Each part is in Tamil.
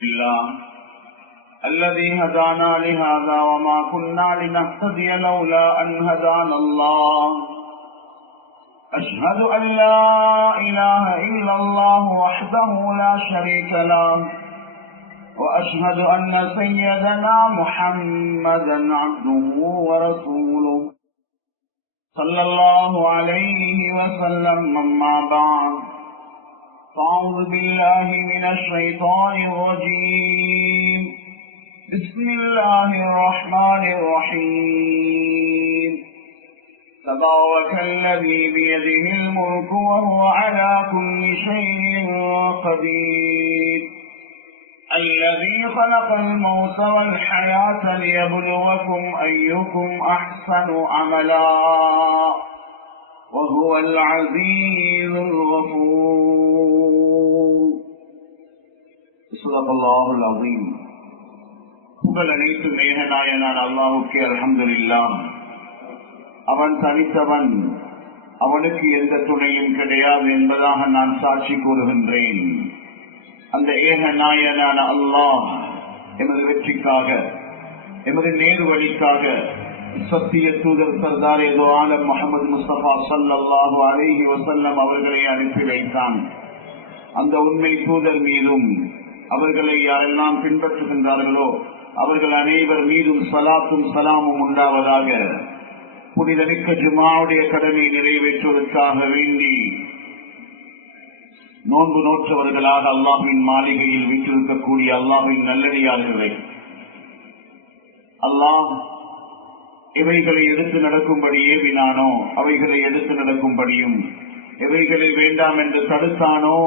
الله الذي هدانا لهذا وما كنا لنهتدي لولا أن هدانا الله أشهد أن لا إله إلا الله وحده لا شريك له وأشهد أن سيدنا محمدا عبده ورسوله صلى الله عليه وسلم. أما بعد فأعوذ بالله من الشيطان الرجيم. بسم الله الرحمن الرحيم. تبارك الذي بيده الملك وهو على كل شيء قدير الذي خلق الموت والحياة ليبلوكم أيكم أحسن عملا وهو العزيز الغفور. صدق الله العظيم. புகழ் அனைத்தும் மேகநாயனான அல்லாஹ்வுக்கே அல்ஹம்துலில்லாஹ். அவன் தனித்தவன், அவனுக்கு எந்த துணையும் கிடையாது என்பதாக நான் சாட்சி கூறுகின்றேன். அந்த ஏக நாயனான அல்லாஹ் எமது வெற்றிக்காக, எமது நேரு வழிக்காக சத்திய தூதர் சர்தார் ஏதோ ஆலம் முஹம்மது முஸ்தபா ஸல்லல்லாஹு அலைஹி வஸல்லம் அவர்களை அனுப்பி வைத்தான். அந்த உண்மை தூதர் மீதும் அவர்களை யாரெல்லாம் பின்பற்றுகின்றார்களோ அவர்கள் அனைவர் மீதும் ஸலாத்தும் ஸலாமும் உண்டாவதாக. புனிதமிக்க ஜும்ஆவுடைய கடமை நிறைவேற்றுவதற்காக வேண்டி நோன்பு நோற்றவர்களாக அல்லாஹ்வின் மாளிகையில் வீற்றிருக்கக்கூடிய அல்லாஹ்வின் நல்லடியார்களே, அல்லாஹ் எவைகளை எடுத்து நடக்கும்படி ஏவினானோ அவைகளை எடுத்து நடக்கும்படியும், எவைகளை வேண்டாம் என்று தடுத்தானோ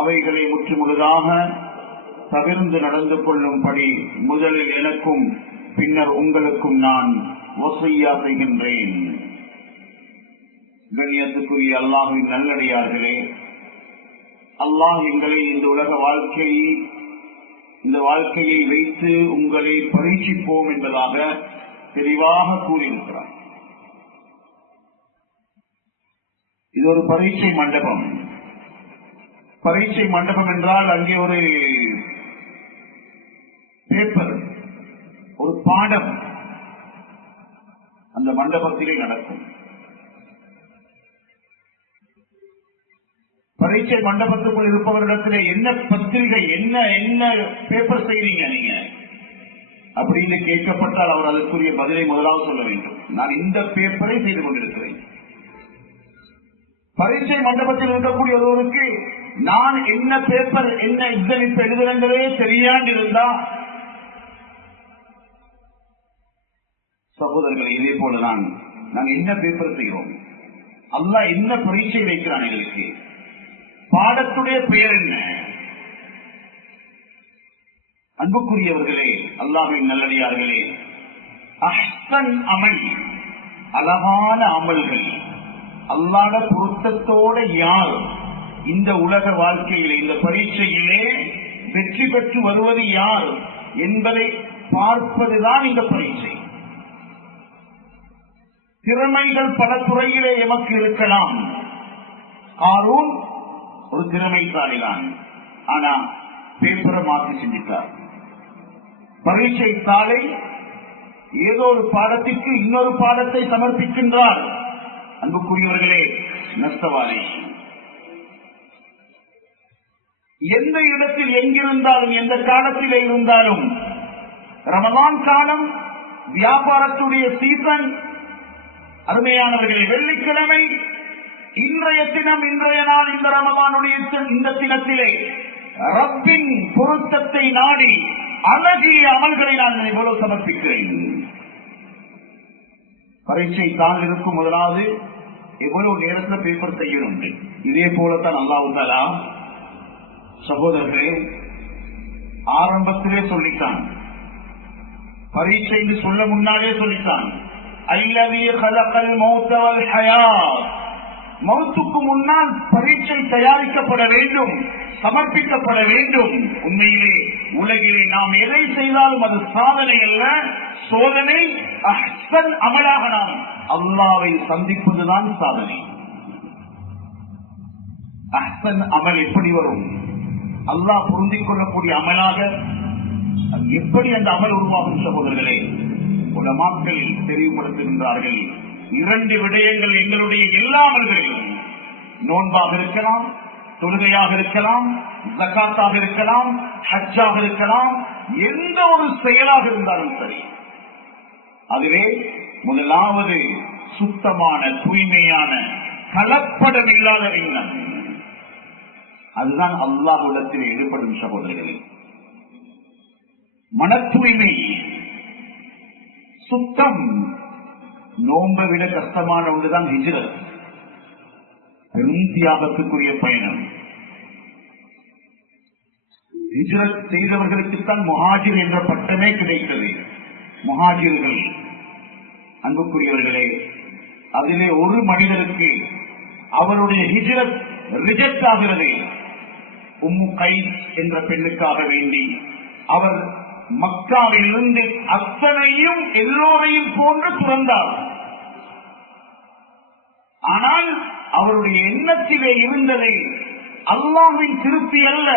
அவைகளை முற்றுமுழுதாக தவிர்ந்து நடந்து கொள்ளும்படி முதலில் எனக்கும் பின்னர் உங்களுக்கும் நான் வசிய்யா செய்கின்றேன். கண்ணியத்துக்குரிய அல்லாஹ்வின் நல்லடியார்களே, அல்லாஹ் எங்களை இந்த உலக வாழ்க்கையை வைத்து உங்களை பரீட்சிப்போம் என்பதாக தெளிவாக கூறியிருக்கிறார். இது ஒரு பரீட்சை மண்டபம். பரீட்சை மண்டபம் என்றால் அங்கே ஒரு பேப்பர், ஒரு பாடம் அந்த மண்டபத்திலே நடக்கும். பரீட்சை மண்டபத்துக்குள் இருப்பவரிடத்திலே என்ன பத்திரிகை, என்ன பேப்பர் செய்றீங்க நீங்க அப்படின்னு கேட்கப்பட்டால் அவர் அதற்குரிய பதிலை முதலாவது சொல்ல வேண்டும். நான் இந்த பேப்பரை செய்து கொண்டிருக்கிறேன். பரீட்சை மண்டபத்தில் இருக்கக்கூடிய ஒருவருக்கு நான் என்ன பேப்பர், என்ன எக்ஸாம் இப்ப எழுதுறங்களே தெரியாது இருந்தா, சகோதரர்களை இதே போல நாங்கள் என்ன பேப்பர் செய்கிறோம், அல்லாஹ் என்ன பரீட்சை வைக்கிறான் எங்களுக்கு, பாடத்துடைய பெயர் என்ன? அன்புக்குரியவர்களே, அல்லாஹ்வின் நல்லடியார்களே, அஹ்சன் அமல், அழகான அமல்கள், அல்லாஹ்வுடைய பொருத்தத்தோட யார் இந்த உலக வாழ்க்கையிலே, இந்த பரீட்சையிலே வெற்றி பெற்று வருவது யார் என்பதை பார்ப்பதுதான் இந்த பரீட்சை. திறமைகள் பல துறையிலே எமக்கு இருக்கலாம். ஆரூன் ஒரு திறமைசாலிதான், ஆனா பேப்பரை மாற்றி செஞ்சிட்டார். பரீட்சை தாளை ஏதோ ஒரு பாடத்திற்கு இன்னொரு பாடத்தை சமர்ப்பிக்கின்றார். அன்புக்குரியவர்களே, நஷ்டவாதி. எந்த இடத்தில் எங்கிருந்தாலும், எந்த காலத்திலே இருந்தாலும், ரமலான் காலம் வியாபாரத்துடைய சீசன். அருமையானவர்களே, வெள்ளிக்கிழமை இன்றைய தினம், இன்றைய நாள், இந்த ரமலானுடைய இந்த தினத்திலே ரப்பின் பொருத்தத்தை நாடி அழகிய அமல்களை நான் இவ்வளவு சமர்ப்பிக்கிறேன். பரீட்சை தான் இருக்கும். முதலாவது எவ்வளவு நேரத்தில் பேப்பர் செய்யணும். இதே போலத்தான் அல்லாஹ் தஆலா சகோதரர்களே ஆரம்பத்திலே சொல்லித்தான், பரீட்சை என்று சொல்ல முன்னாலே சொல்லித்தான், அல்லதீ கலகல் மௌத வல் ஹயாத். மௌத்துக்கு முன்னால் பரீட்சை தயாரிக்கப்பட வேண்டும், சமர்ப்பிக்கப்பட வேண்டும். உண்மையிலே உலகிலே நாம் எதை செய்தாலும் அது சாதனை அல்ல, சோதனை. அஹ்சன் அமலாக நாம் அல்லாஹ்வை சந்திப்பதுதான் சாதனை. அஹ்சன் அமல் எப்படி வரும்? அல்லாஹ் பொருந்திக் கொள்ளக்கூடிய அமலாக எப்படி அந்த அமல் உருவாகும் சகோதரர்களே, உலமாக்கள் தெளிவுபடுத்துகின்றார்கள். 2 விடயங்கள் எங்களுடைய எல்லா அமல்களிலும், நோன்பாக இருக்கலாம், தொழுகையாக இருக்கலாம், ஜகாத்தாக இருக்கலாம், ஹஜ்ஜாக இருக்கலாம், எந்த ஒரு செயலாக இருந்தாலும் சரி, அதுவே முதலாவது சுத்தமான தூய்மையான கலப்படம் இல்லாத எண்ணம். அதுதான் அல்லாஹ்விடத்தில் ஈடுபடும் சகோதரர்களே. மன தூய்மை, சுத்தம். நோன்பை விட கஷ்டமான ஒன்றுதான் ஹிஜ்ரத், பெரும் தியாகத்துக்குரிய பயணம். ஹிஜ்ரத் செய்தவர்களுக்குத்தான் முஹாஜிர் என்ற பட்டமே கிடைத்தது. முஹாஜிர்கள் அன்புக்குரியவர்களே, அதிலே ஒரு மனிதருக்கு அவருடைய ஹிஜ்ரத் ரிஜெக்ட் ஆகிறது. உம்மு கைஸ் என்ற பெண்ணுக்காக வேண்டி அவர் மக்காவில் இருந்து அத்தனையும் எல்லோரையும் போன்று துறந்தார். ஆனால் அவருடைய எண்ணத்திலே இருந்தது அல்லாஹ்வின் திருப்தி அல்ல,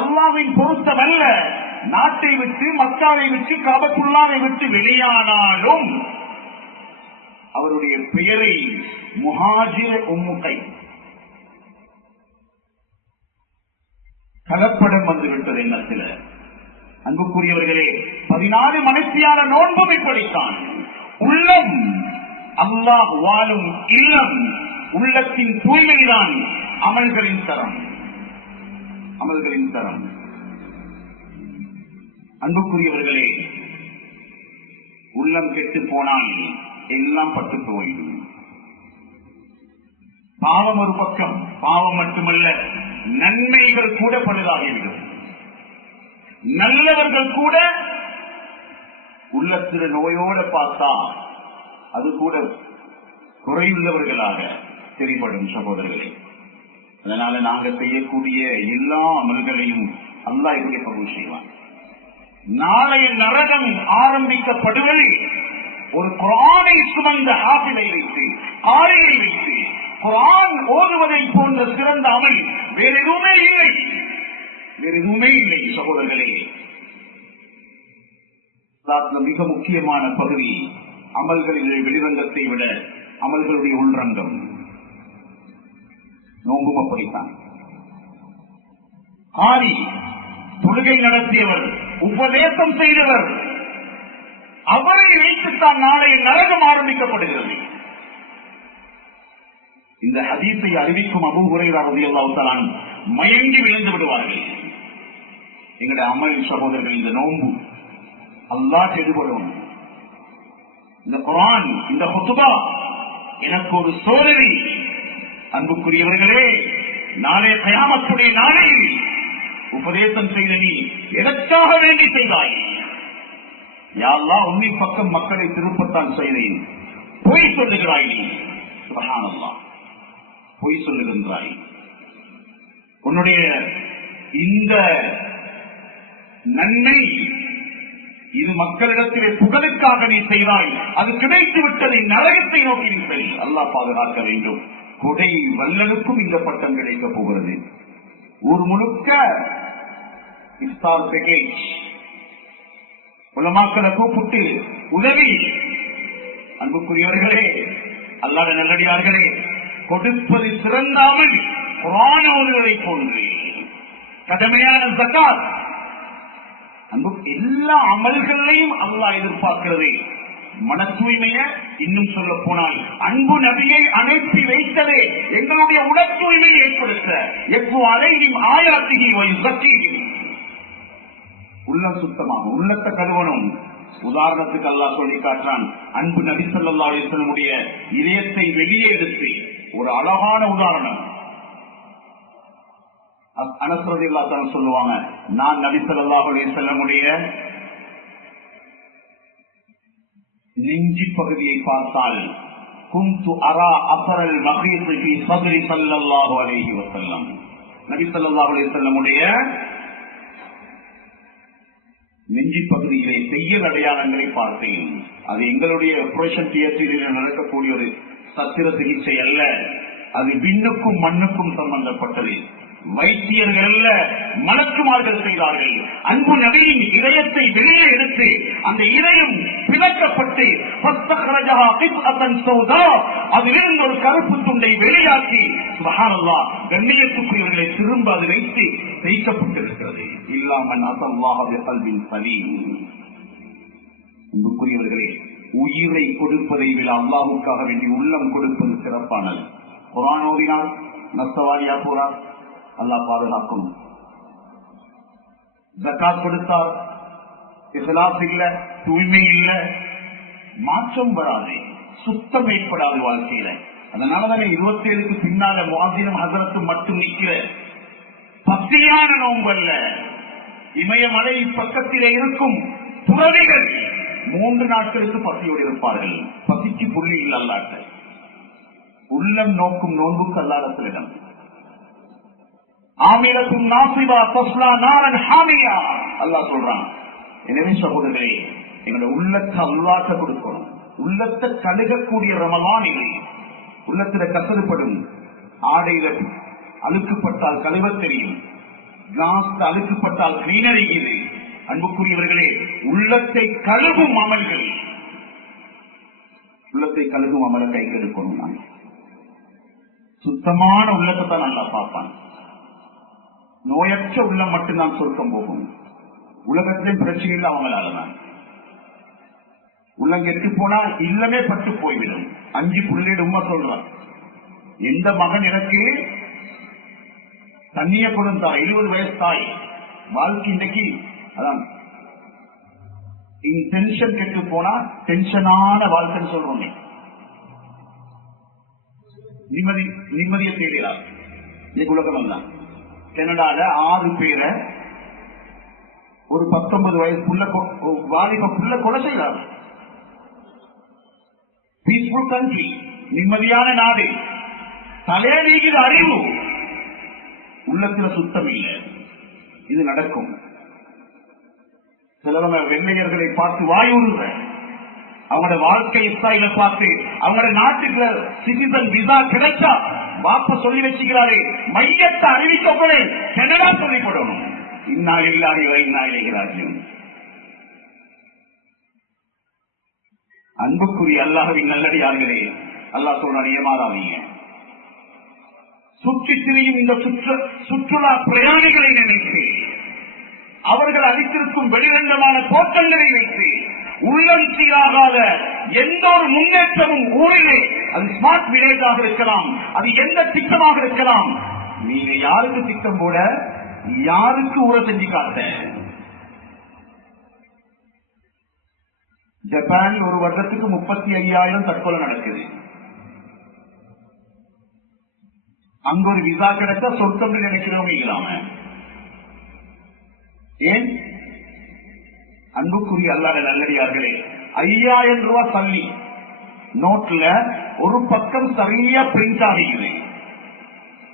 அல்லாஹ்வின் பொருத்தம் அல்ல. நாட்டை விட்டு, மக்காவை விட்டு, காபத்துல்லாவை விட்டு வெளியானாலும் அவருடைய பெயரை முஹாஜிர் உம்மு கைஸ், கலப்படம் வந்துவிட்டது எண்ணத்தில். அன்புக்குரியவர்களே, 14 மணித்தியான நோன்பும் இப்படித்தான். உள்ளம் அல்லாஹ் வாழும் இல்லம், உள்ளத்தின் தூய்மைதான் அமல்களின் தரம். அமல்களின் தரம். அன்புக்குரியவர்களே, உள்ளம் கெட்டு போனால் எல்லாம் பட்டு போயிடும். பாவம் ஒரு பக்கம், பாவம் மட்டுமல்ல, நன்மைகள் கூட பழுதாகிவிடும். நல்லவர்கள் கூட உள்ளத்தில் நோயோட பார்த்தா அது கூட குறையுள்ளவர்களாக தெரிபடும் சகோதரர்களே. அதனால நாங்கள் செய்யக்கூடிய எல்லா அமல்களையும் அல்லாஹ் இப்படி கபூல் செய்வான். நாளைய நரகம் ஆரம்பிக்கப்படுவது ஒரு குர்ஆனை சுமந்த ஹாஃபிலை வைத்து, ஆரையை வைத்து குர்ஆன் ஓதுவதை போன்ற சிறந்த அமல் வேற எதுவுமே இல்லை, வேற எதுவுமே இல்லை சகோதரர்களே. மிக முக்கியமான பகுதி அமல்களில் வெளிரங்கத்தை விட அமல்களுடைய உள்ரங்கம். நோன்பும் அப்படித்தான். ஆரி தொழுகை நடத்தியவர், உபதேசம் செய்தவர், அவரை வைத்துத்தான் நாளைய நரகம் ஆரம்பிக்கப்படுகிறது. இந்த ஹதீஸை அறிவிக்கும் அபூ ஹுரைரா ரலியல்லாஹு தஆலா மயங்கி விழுந்து விடுவார்கள். எங்களுடைய அமல் சகோதரர்கள், இந்த நோன்பு அல்லாஹ் எடுபடும். இந்த குர்ஆன், இந்த ஹுத்பா எனக்கு ஒரு சோதனை. அன்புக்குரியவர்களே, நாளே கியாமத்துடைய நாளையில் உபதேசம் செய்த நீ எதற்காக வேண்டி செய்தாய்? யா அல்லாஹ், உன்னின் பக்கம் மக்களை திருப்பத்தான் செய்தேன். பொய் சொல்லுகிறாய் நீ. சுப்ஹானல்லாஹ், பொய் சொல்லுகின்றாய். உன்னுடைய இந்த நன்மை இது மக்களிடத்திலே புகழுக்காக நீ செய்தாய், அது கிடைத்து விட்டதை நரகத்தை நோக்கி நீ செய். அல்லாஹ் பாதுகாக்க வேண்டும். கொடை வல்லனுக்கும் இந்த பட்டம் கிடைக்க போகிறது. ஊர் முழுக்க இஃப்தார் பேக்கேஜ், உலமாக்களை கூப்பிட்டு உதவி. அன்புக்குரியவர்களே, அல்லாஹ்வுடைய நல்லடியார்களே, கொடுப்பது சிறந்தாமல் குர்ஆன் ஓதுவதை போன்று கடமையான ஜகாத், அன்பு எல்லா அமல்களையும் அல்லாஹ் எதிர்பார்க்கிறது. மன தூய்மைய இன்னும் சொல்ல போனால் அன்பு நபியை அனுப்பி வைத்ததே எங்களுடைய உடல் தூய்மையை ஏற்படுத்த. எப்போ அலையும் ஆயாத்திகி சக்தியும் உள்ளம் சுத்தமாகும், உள்ளத்தை கழுவணும். உதாரணத்துக்கு அல்லாஹ் சொல்லி காட்டுறான். அன்பு நபி ஸல்லல்லாஹு அலைஹி வஸல்லமுடைய இதயத்தை வெளியே எடுத்து ஒரு அழகான உதாரணம். அனஸ் ரலியல்லாஹு தஆலா சொல்லுவாங்க, நான் நபி ஸல்லல்லாஹு அலைஹி வஸல்லமுடைய நெஞ்சி பகுதியை பார்த்தால் குந்து அரா அஸரல் மகீத் ஃபீ ஸத்ரி ஸல்லல்லாஹு அலைஹி வஸல்லம், நபி ஸல்லல்லாஹு அலைஹி வஸல்லமுடைய நெஞ்சி பகுதியிலே செய்யல் அடையாளங்களை பார்த்தேன். அது எங்களுடைய ஆபரேஷன் தியேட்டரில் நடக்கக்கூடிய ஒரு சத்திர சிகிச்சை அல்ல, அது விண்ணுக்கும் மண்ணுக்கும் சம்பந்தப்பட்டது. வைத்தியர்கள் அல்ல, மலக்குமார்கள் செய்தார்கள். அன்பு நபியின் இதயத்தை வெளியே எடுத்து அந்த இதயம் பிளக்கப்பட்டு அதிலிருந்து ஒரு கருப்பு துண்டை வெளியாக்கி சுப்ஹானல்லாஹ் கண்ணியத்துக்குரியவர்களை திரும்ப அது வைத்து வைக்கப்பட்டிருக்கிறது. இல்லாமல் அல்லாஹ் கல்வின் சலீம். அன்புக்குரியவர்களே, உயிரை கொடுப்பதை விட அல்லாஹ்வுக்காக வேண்டி உள்ளம் கொடுப்பது சிறப்பானது. குர்ஆன் ஓதினால் நஷ்டவாளியா போறார், அல்லாஹ் பாதுகாக்கும். ஜகாத் கொடுத்தார், இஹ்லாஸ் இல்ல, தூய்மை இல்ல, மாற்றம் வராது, சுத்தம் ஏற்படாது வாழ்க்கையில. அதனாலதானே 27க்கு பின்னால முஅஸ்ஸினும் ஹஸரத்தும் மட்டும் நிக்கிற பசியான நோம்பல்ல. இமயமலை பக்கத்திலே இருக்கும் துறவிகள் 3 நாட்களுக்கு பசியோடு இருப்பார்கள். பசிக்கு புள்ளி இல்ல அல்லாட்ட. உள்ளம் நோக்கும் நோன்புக்கு அல்லாஹ்விடம். ஆமிலத்துன் நாசிபா தஸ்லா நாரன் ஹாமியா அல்லாஹ் சொல்றான். எனவே சகோதரர்களே, எங்களுடைய உள்ளத்தை அல்லாஹ்ட்ட கொடுக்கணும். உள்ளத்தை கழுகக்கூடிய ரமலான் இது. உள்ளத்துல கசடுபடும், ஆடையில அழுக்குப்பட்டால் கழுவ தெரியும், கிளாஸ் அழுக்குப்பட்டால் கிளீனரி இது. அன்புக்குரியவர்களே, உள்ளத்தை கழுகும் அமல்கள், உள்ளத்தை கழுகும் அமலை கைக்கு எடுக்கணும். நான் சுத்தமான உள்ளத்தை தான் நல்லா பார்ப்பான். நோயற்ற உள்ளம் மட்டும்தான் சொர்க்கம் போகும். உலகத்திலும் பிரச்சனை இல்லை அவங்களால தான். உள்ளம் கெட்டு போனா இல்லமே பட்டு போய்விடும். 5 புள்ளிடு உண்மை சொல்றான். எந்த மகன் எனக்கு தண்ணிய கொடுத்தா 20 வயசு தாய் வாழ்க்கை இன்னைக்கு அதான் டென்ஷன் கெட்டு போனா டென்ஷனான வாழ்க்கைன்னு சொல்றோம். நிம்மதியை தேடுகிறார். இன்னைக்கு உலகம் தான். கனடால 6 பேரை ஒரு 19 வயசு வாலிப புள்ள கொலை செய்கிறார். பீஸ்ஃபுல் கண்ட்ரி, நிம்மதியான நாடு, தலையீகிற அறிவு, உள்ளத்துல சுத்தம் இல்லை. இது நடக்கும். சிலவங்க வெள்ளையர்களை பார்த்து வாயுறுற, அவங்களோட வாழ்க்கை ஸ்டைல பார்த்து அவங்களோட நாட்டுக்கு சிட்டிசன் விசா கிடைச்சா வாப்ப சொல்லி வச்சுக்கிறாரு, மையத்தை அறிவிக்கப்பட கனடா சொல்லிப்படணும். இந்நாள் இல்லாத இந்நாளிலேகிறார்கள். அன்புக்குரிய அல்லாஹ்வின் நல்லடியார்களே, அல்லாஹ் சொல்றான், ஏமாறாதீங்க. சுற்றி திரியும் இந்த சுற்றுலா பிரயாணிகளை நினைத்து, அவர்கள் அளித்திருக்கும் வெளிரங்கமான தோற்றங்களை வைத்து உள்ளம் சீராகாத எந்த ஒரு முன்னேற்றமும் ஊரிலே, அது ஸ்மார்ட் வில்லேஜாக இருக்கலாம், அது எந்த திட்டமாக இருக்கலாம், நீங்க யாருக்கு திட்டம் போட, யாருக்கு ஊற செஞ்சு காட்ட. ஜப்பான் ஒரு வருடத்துக்கு 35,000 தற்கொலை நடக்குது. அங்க ஒரு விசா கிடைச்சா சொர்க்கம் நினைக்கிறவங்க இல்லாம. ஏன்? அன்புக்குரிய அல்லாஹ்வின் நல்லடியார்களே, 5,000 ரூபாய் தள்ளி நோட்ல ஒரு பக்கம் சரியா பிரிண்ட் ஆகிறது,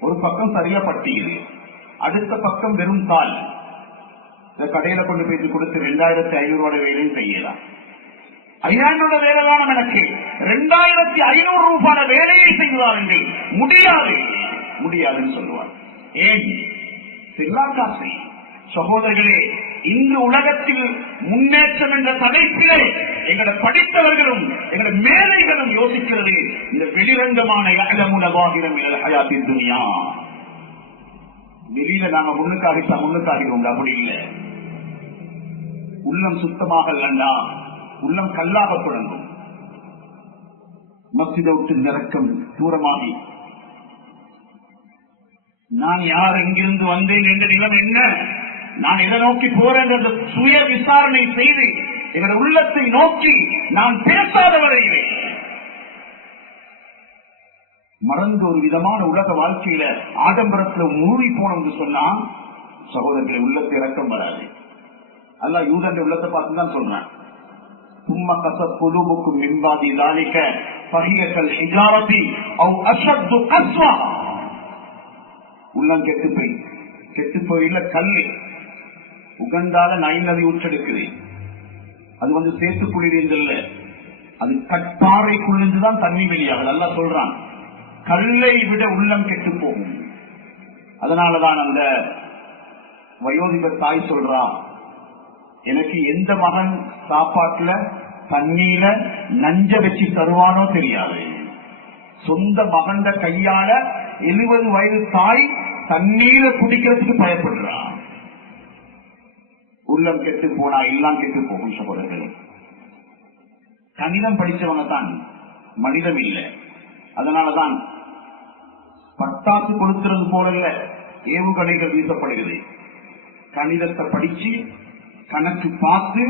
ஒரு பக்கம் சரியா பட்டியுது, அடுத்த பக்கம் வெறும் தாள். இந்த கடையில கொண்டு போய் கொடுத்து 2,500 ரூபாய் வேலையும் செய்யலாம். 5,000 வேலை வேணும் எனக்கு, 2,500 ரூபாய் வேலையை செய்வார்கள். முடியாது, முடியாதுன்னு சொல்லுவார். ஏன்? செல்லாக்காசை. சகோதரர்களே, இன்று உலகத்தில் முன்னேற்றம் என்ற தலைப்பிலே எங்களை படித்தவர்களும் எங்களை மேலைகளும் யோசிக்கிறது இந்த வெளிரங்கமான துனியா. வெளியில நாங்க முன்னுக்காகிடுவோம், அப்படி இல்லை. உள்ளம் சுத்தமாக இல்லைண்டா உள்ளம் கல்லாக தொடங்கும். மஸ்ஜிதை விட்டு நிறக்கம் தூரமாகி நான் யார், எங்கிருந்து வந்தேன் என்ற நிலம் என்ன, நான் எதை நோக்கி போறேன் என்ற சுய விசாரணை செய்து எங்களுடைய உள்ளத்தை நோக்கி நான் பேசாத வரையிலே மறந்து ஒரு விதமான உலக வாழ்க்கையில ஆடம்பரத்துல மூழ்கி போனோம்னு சொன்னா சகோதரர்களை உள்ளத்தை இறக்கம் வராது. அல்லாஹ் யூதன் உள்ளத்தை பார்த்துதான் சொல்றான். ثم قست قلوبكم من بعد ذلك فهي كالحجارة أو أشد قسوة. உள்ளம் கெட்டு போயில கல்லு உகண்டால நைல் நதி ஊற்றெடுக்குது. அது சேத்துக்குளிர்ல, அது கட்பாறைக்குள்ளிருந்துதான் தண்ணி வெளியாகுது. அல்லாஹ் சொல்றான், கல்லை விட உள்ளம் கெட்டு போகும். அதனாலதான் அந்த வயோதிக தாய் சொல்றா, எனக்கு எந்த மகன் சாப்பாட்டுல தண்ணீர நஞ்ச வச்சு தருவானோ தெரியாது. சொந்த மகன் கையால 70 வயது தாய் தண்ணீரை குடிக்கிறதுக்கு பயப்படுறா. உள்ளம் கெட்டு போனா எல்லாம் கெட்டு போகும் சகோதரர்களே. கணிதம் படிச்சவங்க தான், மனிதம் இல்லை. அதனாலதான் பட்டாசு கொடுக்கிறது போல ஏவுகணைகள் வீசப்படுகிறது. கணிதத்தை படிச்சு கணக்கு பார்த்து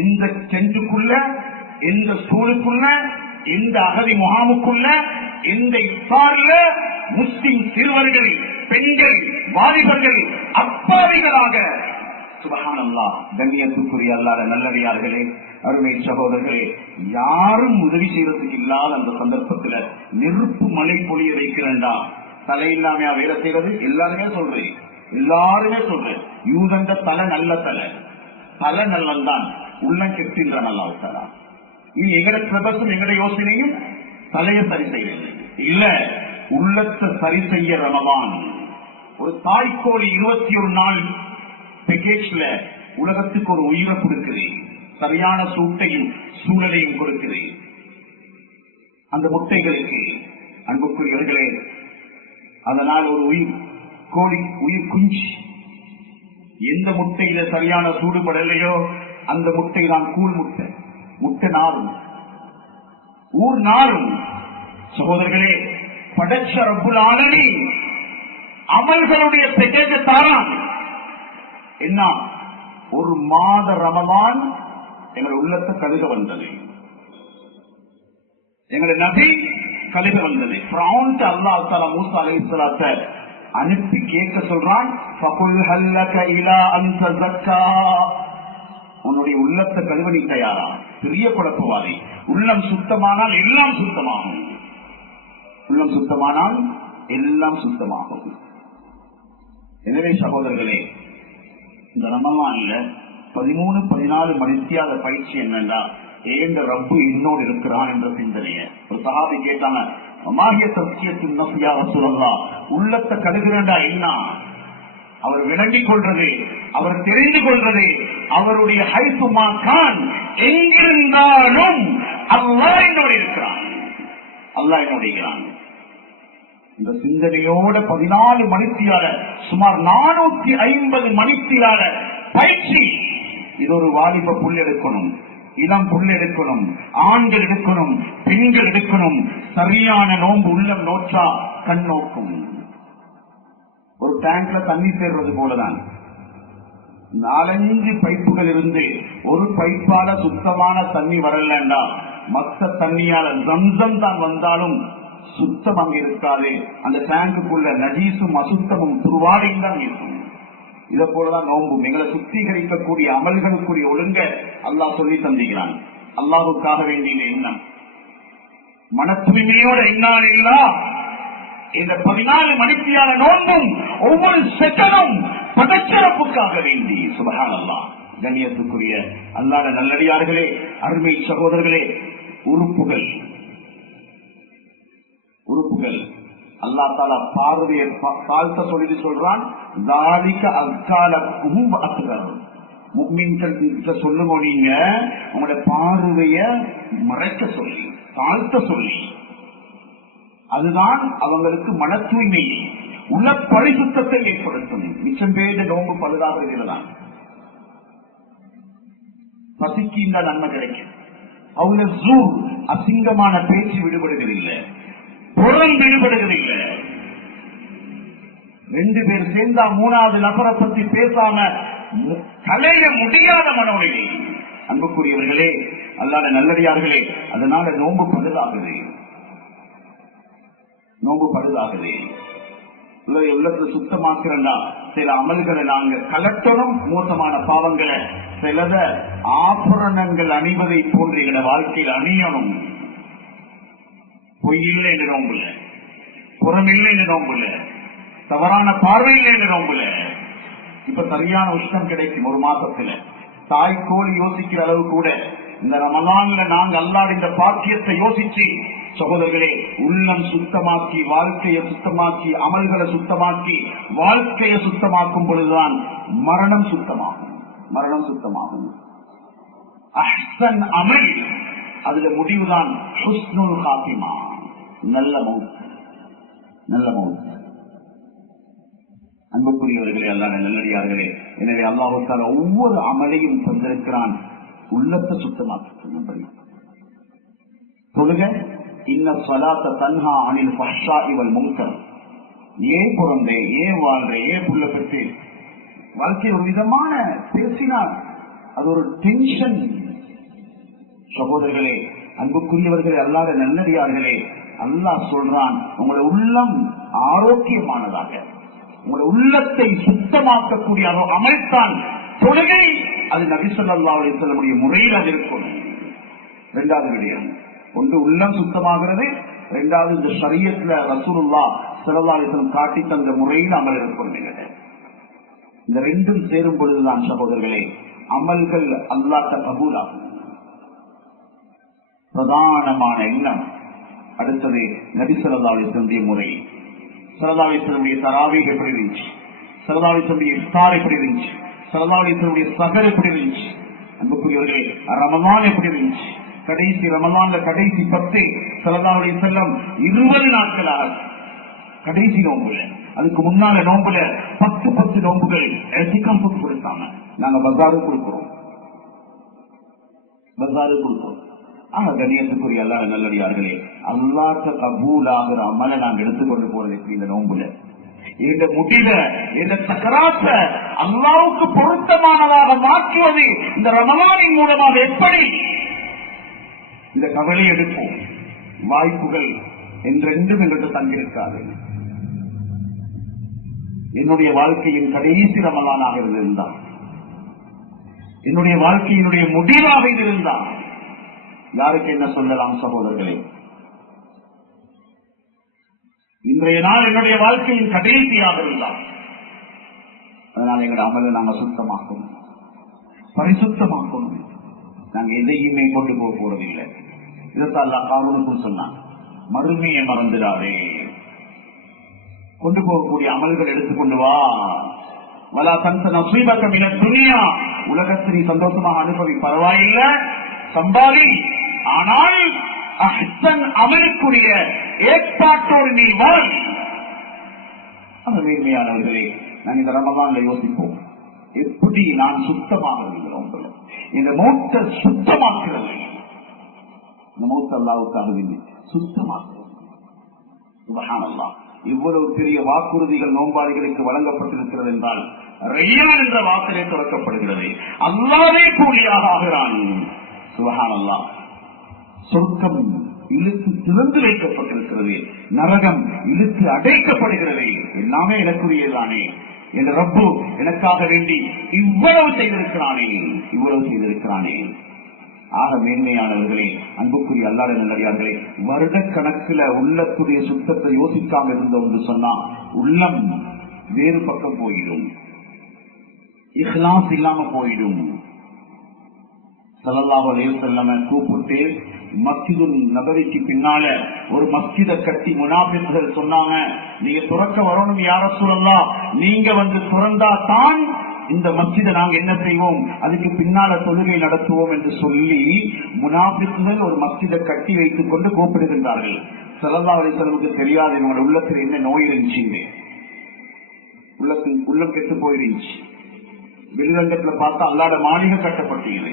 எந்த சென்றுக்குள்ள, எந்த ஸ்கூலுக்குள்ள, எந்த அகதி முகாமுக்குள்ள, எந்த இஃப்தார்ல முஸ்லிம் சிறுவர்கள், பெண்கள், வாலிபர்கள் அப்பாவிகளாக, சுப்ஹானல்லாஹ், கண்ணியத்துக்குரிய அல்லாஹ் நல்லடியார்களே, அருமை சகோதரர்களே, யாரும் உதவி செய்யறதுக்கு இல்லாத அந்த சந்தர்ப்பத்தில் நெருப்பு மழை பொழிய வைக்கிறேன்டா, தலை இல்லாமையா வேலை செய்யறது? எல்லாருமே சொல்றேன், எல்லாருமே சொல்றேன். யூதண்ட தலை நல்ல தலை, தலை நல்லந்தான், உள்ளம் கெட்டின்ற நல்லா விட்டாரா? இது எங்கட பிரபசும் எங்கட யோசனையும் தலையை சரி செய்யவில்லை இல்ல, உள்ளத்தை சரி செய்ய ரமதான். ஒரு தாய்க்கோழி 21 நாள் பேக்கேஜ்ல உலகத்துக்கு ஒரு உயிரை கொடுக்கிறேன், சரியான சூட்டையும் சூழலையும் கொடுக்கிறேன். அந்த முட்டைகளுக்கு அன்புக்குரியவர்களே, அதனால் ஒரு உயிர் கோழி, உயிர் குஞ்சு எந்த முட்டையில சரியான சூடுபடலையோ அந்த முட்டை தான் கூழ் முட்டை, முட்டை நாரும், ஊர் நாரும். சகோதரர்களே, படைச்ச ரப்புல் ஆலமீன் அமல்களுடைய பேக்கேஜ் தாரான். என்ன, ஒரு மாத ரமலான் எங்கள் உள்ளத்தை கழுக வந்தது, எங்களுடைய நபி கழுக வந்தது. அல்லாஹ் தஆலா மூசா அலைஹிஸ்ஸலாத்தை அனுப்பி கேட்க சொல்றான், ஃபகுல் ஹல்லக இலா அன் தஸக்கா, உன்னுடைய உள்ளத்தை கழுவ நீ தயாரா? பெரிய குழப்பவாதி. உள்ளம் சுத்தமானால் எல்லாம் சுத்தமாகும், உள்ளம் சுத்தமானால் எல்லாம் சுத்தமாகும். எனவே சகோதரர்களே, இந்த ரமலான்ல 13-14 மணித்தியாத பயிற்சி என்னன்னா, ஏந்த ரப்பு இன்னோடு இருக்கிறான் என்ற சிந்தனைய. ஒரு சஹாபி கேட்டாங்க, மாகிய சத்தியத்தின் நபியா ரசூலல்லாஹ், உள்ளத்தை கழுகுறா என்ன? அவர் விளங்கிக் கொள்றது, அவர் தெரிந்து கொள்றது, அவருடைய ஹைசுமா கான், எங்கிருந்தாலும் அல்லாஹ் என்னோடு இருக்கிறான், அல்லாஹ் என்னோடு இருக்கிறான். இந்த சிந்தனையோட 14 மணித்தியால சுமார் 450 மணித்தியால பயிற்சி. இது ஒரு வாலிப புல் எடுக்கணும், இளம் புல் எடுக்கணும், ஆண்கள் எடுக்கணும், பெண்கள் எடுக்கணும். சரியான நோன்பு உள்ளம் நோற்றா கண் நோக்கும். ஒரு டேங்க்ல தண்ணி சேர்றது போலதான் 4-5 பைப்புகள் இருந்து ஒரு பைப்பால சுத்தமான தண்ணி வரலண்டா மற்ற தண்ணியால ஜம்சம் தான் வந்தாலும் சுத்தம் அங்க இருக்காது. அந்த டேங்குக்குள்ள நஜீசும் அசுத்தமும் துருவாடையும் தான் இருக்கும். இதை போலதான் நோம்பும். எங்களை சுத்திகரிக்கக்கூடிய அமல்களுக்குரிய ஒழுங்க அல்லாஹ் சொல்லி தந்திக்கிறான். அல்லாஹுக்காக வேண்டிய எண்ணம், மன தூய்மையோட எண்ணால் இல்லா இந்த 14 மணித்தியான நோன்பும் ஒவ்வொரு செகண்டும் பதச்சிறப்புக்காக வேண்டி. சுப்ஹானல்லாஹ், கண்ணியத்துக்குரிய அல்லாஹ்வுடைய நல்லடியார்களே, அருமை சகோதரர்களே, உறுப்புகள் உறுப்புகள் அல்லாஹ் தஆலா பார்வையை தாழ்த்த சொல்லி சொல்றான். ذَلِكَ أَزْكَى لَكُمْ وَأَطْهَرُ. முஃமின்கள் சொல்லுங்க, நீங்க உங்களுடைய பார்வைய மறைக்க சொல்லி, தாழ்த்த சொல்லி, அதுதான் அவங்களுக்கு மன தூய்மையை, உள்ள பரிசுத்தத்தை ஏற்படுத்தும். மிச்சம் பேர் நோம்பு பழுதாக இருக்கிறதான், பசிக்கு இந்த நன்மை கிடைக்கும். அவங்க ஜூர், அசிங்கமான பேச்சு விடுபடுகிறதில்லை, புறம் விடுபடுகிறதில்லை. 2 பேர் சேர்ந்தா 3வது நபரை பத்தி பேசாம கலைய முடியாத மனோநிலை. அன்புக்குரியவர்களே, அல்லாஹ்வுடைய நல்லடியார்களே, அதனால நோன்பு பழுதாகுது, நோன்பு பழுதாகுது. உள்ளத்தை சுத்தமாக்குறா சில அமல்களை நாங்க கலட்டணும், மோசமான பாவங்களை சிலத ஆபரணங்கள் அணிவதை போன்ற எங்களோட வாழ்க்கையில் அணியணும். பொய் இல்லை என்று நோம்புல, புறமில்லை என்று நோம்புல, தவறான பார்வை இல்லை என்று நோம்புல. இப்ப சரியான உஷ்ணம் கிடைக்கும் ஒரு மாசத்துல. தாய்க்கோழி யோசிக்கிற அளவு கூட இந்த ரமலான்ல நாங்க அல்லாஹ் இந்த பாக்கியத்தை யோசிச்சு சகோதரர்களே, உள்ளம் சுத்தமாக்கி, வாழ்க்கையை சுத்தமாக்கி, அமல்களை சுத்தமாக்கி, வாழ்க்கையை சுத்தமாக்கும் பொழுதுதான் மரணம் சுத்தமாகும். மரணம் சுத்தமாகும். அஹ்சன் அமல், அதுல முடிவுதான் ஹுஸ்னுல் காத்திமா, நல்ல மௌத். நல்ல மௌத். அன்புக்குரியவர்களே, அல்லாஹ் நல்லடியார்களே, எனவே அல்லாஹ் தஆலா ஒவ்வொரு அமலையும் தந்திருக்கிறான் உள்ளத்தை சுத்தமாக்க. தொழுக, இன்ன ஸலாத்த தன்ஹா அனில் ஃபஹ்ஷாஇ வல் முன்கர். ஏன் பிறந்தே, ஏன் வாழ்ற, ஏன் புள்ள பெற்று வாழ்க்கை ஒரு விதமான பேசினார், அது ஒரு டென்ஷன். சகோதரர்களே, அன்புக்குரியவர்களே, அல்லாஹ் நல்லடியார்களே, அல்லாஹ் சொல்றான் உங்களுடைய உள்ளம் ஆரோக்கியமானதாக, உங்களுடைய உள்ளத்தை சுத்தமாக்கக்கூடிய அமல்தான் தொழுகை. அது நபி ஸல்லல்லாஹு அலைஹி வஸல்லம் முறையில் அது இருக்கும். இரண்டாவது விடயம், ஒன்று உள்ளம் சுத்தமாகிறது, இரண்டாவது இந்த ஷரியத்துல ரசூலுல்லாஹ் ஸல்லல்லாஹு அலைஹி வஸல்லம் காட்டி தந்த முறையில் அமல் இருக்கும். இந்த ரெண்டும் சேரும் பொழுதுதான் சகோதரர்களே அமல்கள் அல்லாஹ்ட்ட கபூலாகும். பிரதானமான எண்ணம். அடுத்தது நபி ஸல்லல்லாஹு அலைஹி வஸல்லம் முறை. ஸல்லல்லாஹு அலைஹி வஸல்லம் தராவீஹ் எப்படி இருந்துச்சு, ஸல்லல்லாஹு அலைஹி வஸல்லம் இஃப்தார் எப்படி இருந்துச்சு, ஸல்லல்லாஹு அலைஹி வஸல்லம் சஹர் எப்படி இருந்துச்சு, அன்புக்குரியவர்களே ரமலான் எப்படி இருந்துச்சு, கடைசி ரமலான்ல கடைசி 10 ஸல்லல்லாஹு அலைஹி வஸல்லம் 20 நாட்களாக கடைசி நோம்புல, அதுக்கு முன்னால நோம்புல 10 நோம்புகள் எதிகம் கொடுத்தாங்க. நாங்க பஜாரு கொடுக்கிறோம், பஜாரு கொடுக்கிறோம். கண்ணியத்துக்குரிய அல்லாஹ் நல்லடியார்களே, அல்லாஹ்க்கு கபூலாகிற அமலை நாங்கள் எடுத்துக்கொண்டு போறது எப்படி இந்த நோம்புல, இந்த முடிவ, இந்த சக்கராத்த அல்லாஹ்வுக்கு பொருத்தமானதாக மாற்றுவது இந்த ரமலானின் மூலமாக எப்படி? இந்த கவலை எடுப்போம். வாய்ப்புகள் என்றென்றும் எங்களுக்கு தங்கியிருக்காது. என்னுடைய வாழ்க்கையின் கடைசி ரமலானாக இருந்தால், என்னுடைய வாழ்க்கையினுடைய முடிவாக இருந்தால் யாருக்கு என்ன சொல்லலாம் சகோதரர்களே? இன்றைய நாள் என்னுடைய வாழ்க்கையின் கடைசியாக இருந்தால், அதனால எங்களுடைய அமலை நாங்க சுத்தமாக்கணும், பரிசுத்தமாக்கணும். நாங்க எதையுமே கொண்டு போக போறதில்லை. இதைத்தான் அல்லாஹ் காரூனுக்கும் சொன்னான், மறுமையை மறந்துடாதே, கொண்டு போகக்கூடிய அமல்கள் எடுத்துக்கொண்டு வா. வலா தன்ஸ நஸீபக மினத் துன்யா, உலகத்தை நீ சந்தோஷமாக அனுபவி, பரவாயில்லை சம்பாதி, ஆனால் அஹ்சன் அமலுக்குரிய ஏற்பாட்டோடு நீ வாழ். அந்த மேன்மையானவர்களே, நான் இந்த ரமலான்ல யோசிப்போம், எப்படி நான் சுத்தமாக இருக்கிறோம். இந்த மௌத்தை சுத்தமாக்குறது, இந்த மௌத் அல்லாஹ்வுக்காக சுத்தமாக்குறது. சுப்ஹானல்லாஹ், இவ்வளவு பெரிய வாக்குறுதிகள் நோன்பாளிகளுக்கு வழங்கப்பட்டிருக்கிறது என்றால் ரையான் என்ற வாக்கிலே துறக்கப்படுகிறது. அல்லாஹ்வே கூலியாக ஆகிறான். சுப்ஹானல்லாஹ், சொர்க்கம் இழுத்து திறந்து வைக்கப்பட்டிருக்கிறது, நரகம் இழுத்து அடைக்கப்படுகிறது. எல்லாமே எனக்குரியதானே, என் ரப்பு எனக்காக வேண்டி இவ்வளவு செய்திருக்கிறானே, இவ்வளவு செய்திருக்கிறானே. ஆக மேன்மையானவர்களே, அன்புக்குரிய அல்லாஹ் நல்லடியார்களே, வருட கணக்கில் உள்ளத்துடைய சுத்தத்தை யோசிக்காம இருந்தோம் என்று சொன்னா உள்ளம் வேறு பக்கம் போயிடும், இஹ்லாஸ் இல்லாம போயிடும். ஸல்லல்லாஹு அலைஹி வஸல்லம் கூப்பிட்டு மஸ்ஜிதுல் நபவிக்கு பின்னால ஒரு மஸ்ஜிதை கட்டி முனாஃபிக்குகள் சொன்னாங்க, நீங்க துறக்க வரணும் யா ரசூலல்லாஹ், நீங்க வந்து துறந்தா தான் இந்த மஸ்ஜிதை நாங்க என்ன செய்வோம், அதுக்கு பின்னால தொழுகை நடத்துவோம் என்று சொல்லி முனாஃபிக்குகள் ஒரு மஸ்ஜிதை கட்டி வைத்துக் கொண்டு கூப்பிடுகின்றார்கள். ஸல்லல்லாஹு அலைஹி வஸல்லம் தெரியாது என்னோட உள்ளத்தில் என்ன நோய் இருந்துச்சு, உள்ளம் கெட்டு போயிருந்துச்சு. வெளிரங்கத்துல பார்த்தா அல்லாஹ்வுடைய மாளிகை கட்டப்பட்டீங்க.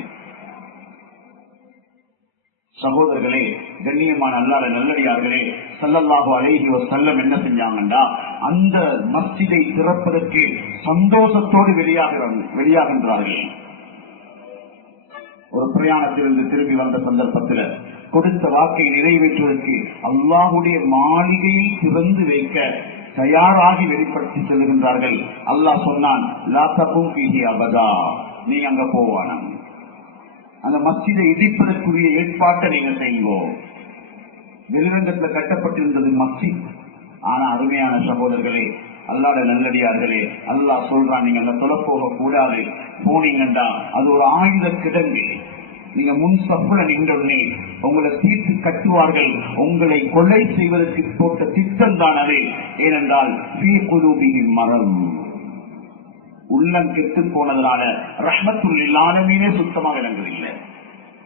சகோதரர்களே, கண்ணியமான அல்லாஹ்வுடைய நல்லடியார்களே, ஸல்லல்லாஹு அலைஹி வஸல்லம் என்ன செஞ்சாங்கண்டா, அந்த மஸ்ஜிதை திறப்பதற்கு சந்தோஷத்தோடு வெளியாகின்றார்கள். ஒரு பிரயாணத்திலிருந்து திரும்பி வந்த சந்தர்ப்பத்தில் கொடுத்த வாக்கை நிறைவேற்றுவதற்கு அல்லாஹ்வுடைய மாளிகையை திறந்து வைக்க தயாராகி வெளிப்படுத்தி செல்கின்றார்கள். அல்லாஹ் சொன்னான், லா தகும் ஃபீஹி அபதா, நீ அங்க போவானா, அந்த மஸ்ஜிதை இடிப்பதற்குரிய ஏற்பாட்டை நீங்க செய்யுங்கோ. வெளிரங்கத்தில் கட்டப்பட்டிருந்தது மஸ்ஜித். ஆனா அருமையான சகோதரர்களே, அல்லாஹ்வுடைய நல்லடியார்களே, அல்லாஹ் சொல்றான், நீங்க அங்க தொலை போக கூடாது, போனீங்கண்டா அது ஒரு ஆயுத கிடங்கு. நீங்க முன் சப்புல நின்றோடனே உங்களை தீர்த்து கட்டுவார்கள். உங்களை கொலை செய்வதற்கு போட்ட திட்டம் தான் அது. ஏனென்றால் மரம் உள்ளம் கெட்டு போனதுனால ரஹ்மத்துல் ஆலமீனே சுத்தமாக விளங்குதில்லை.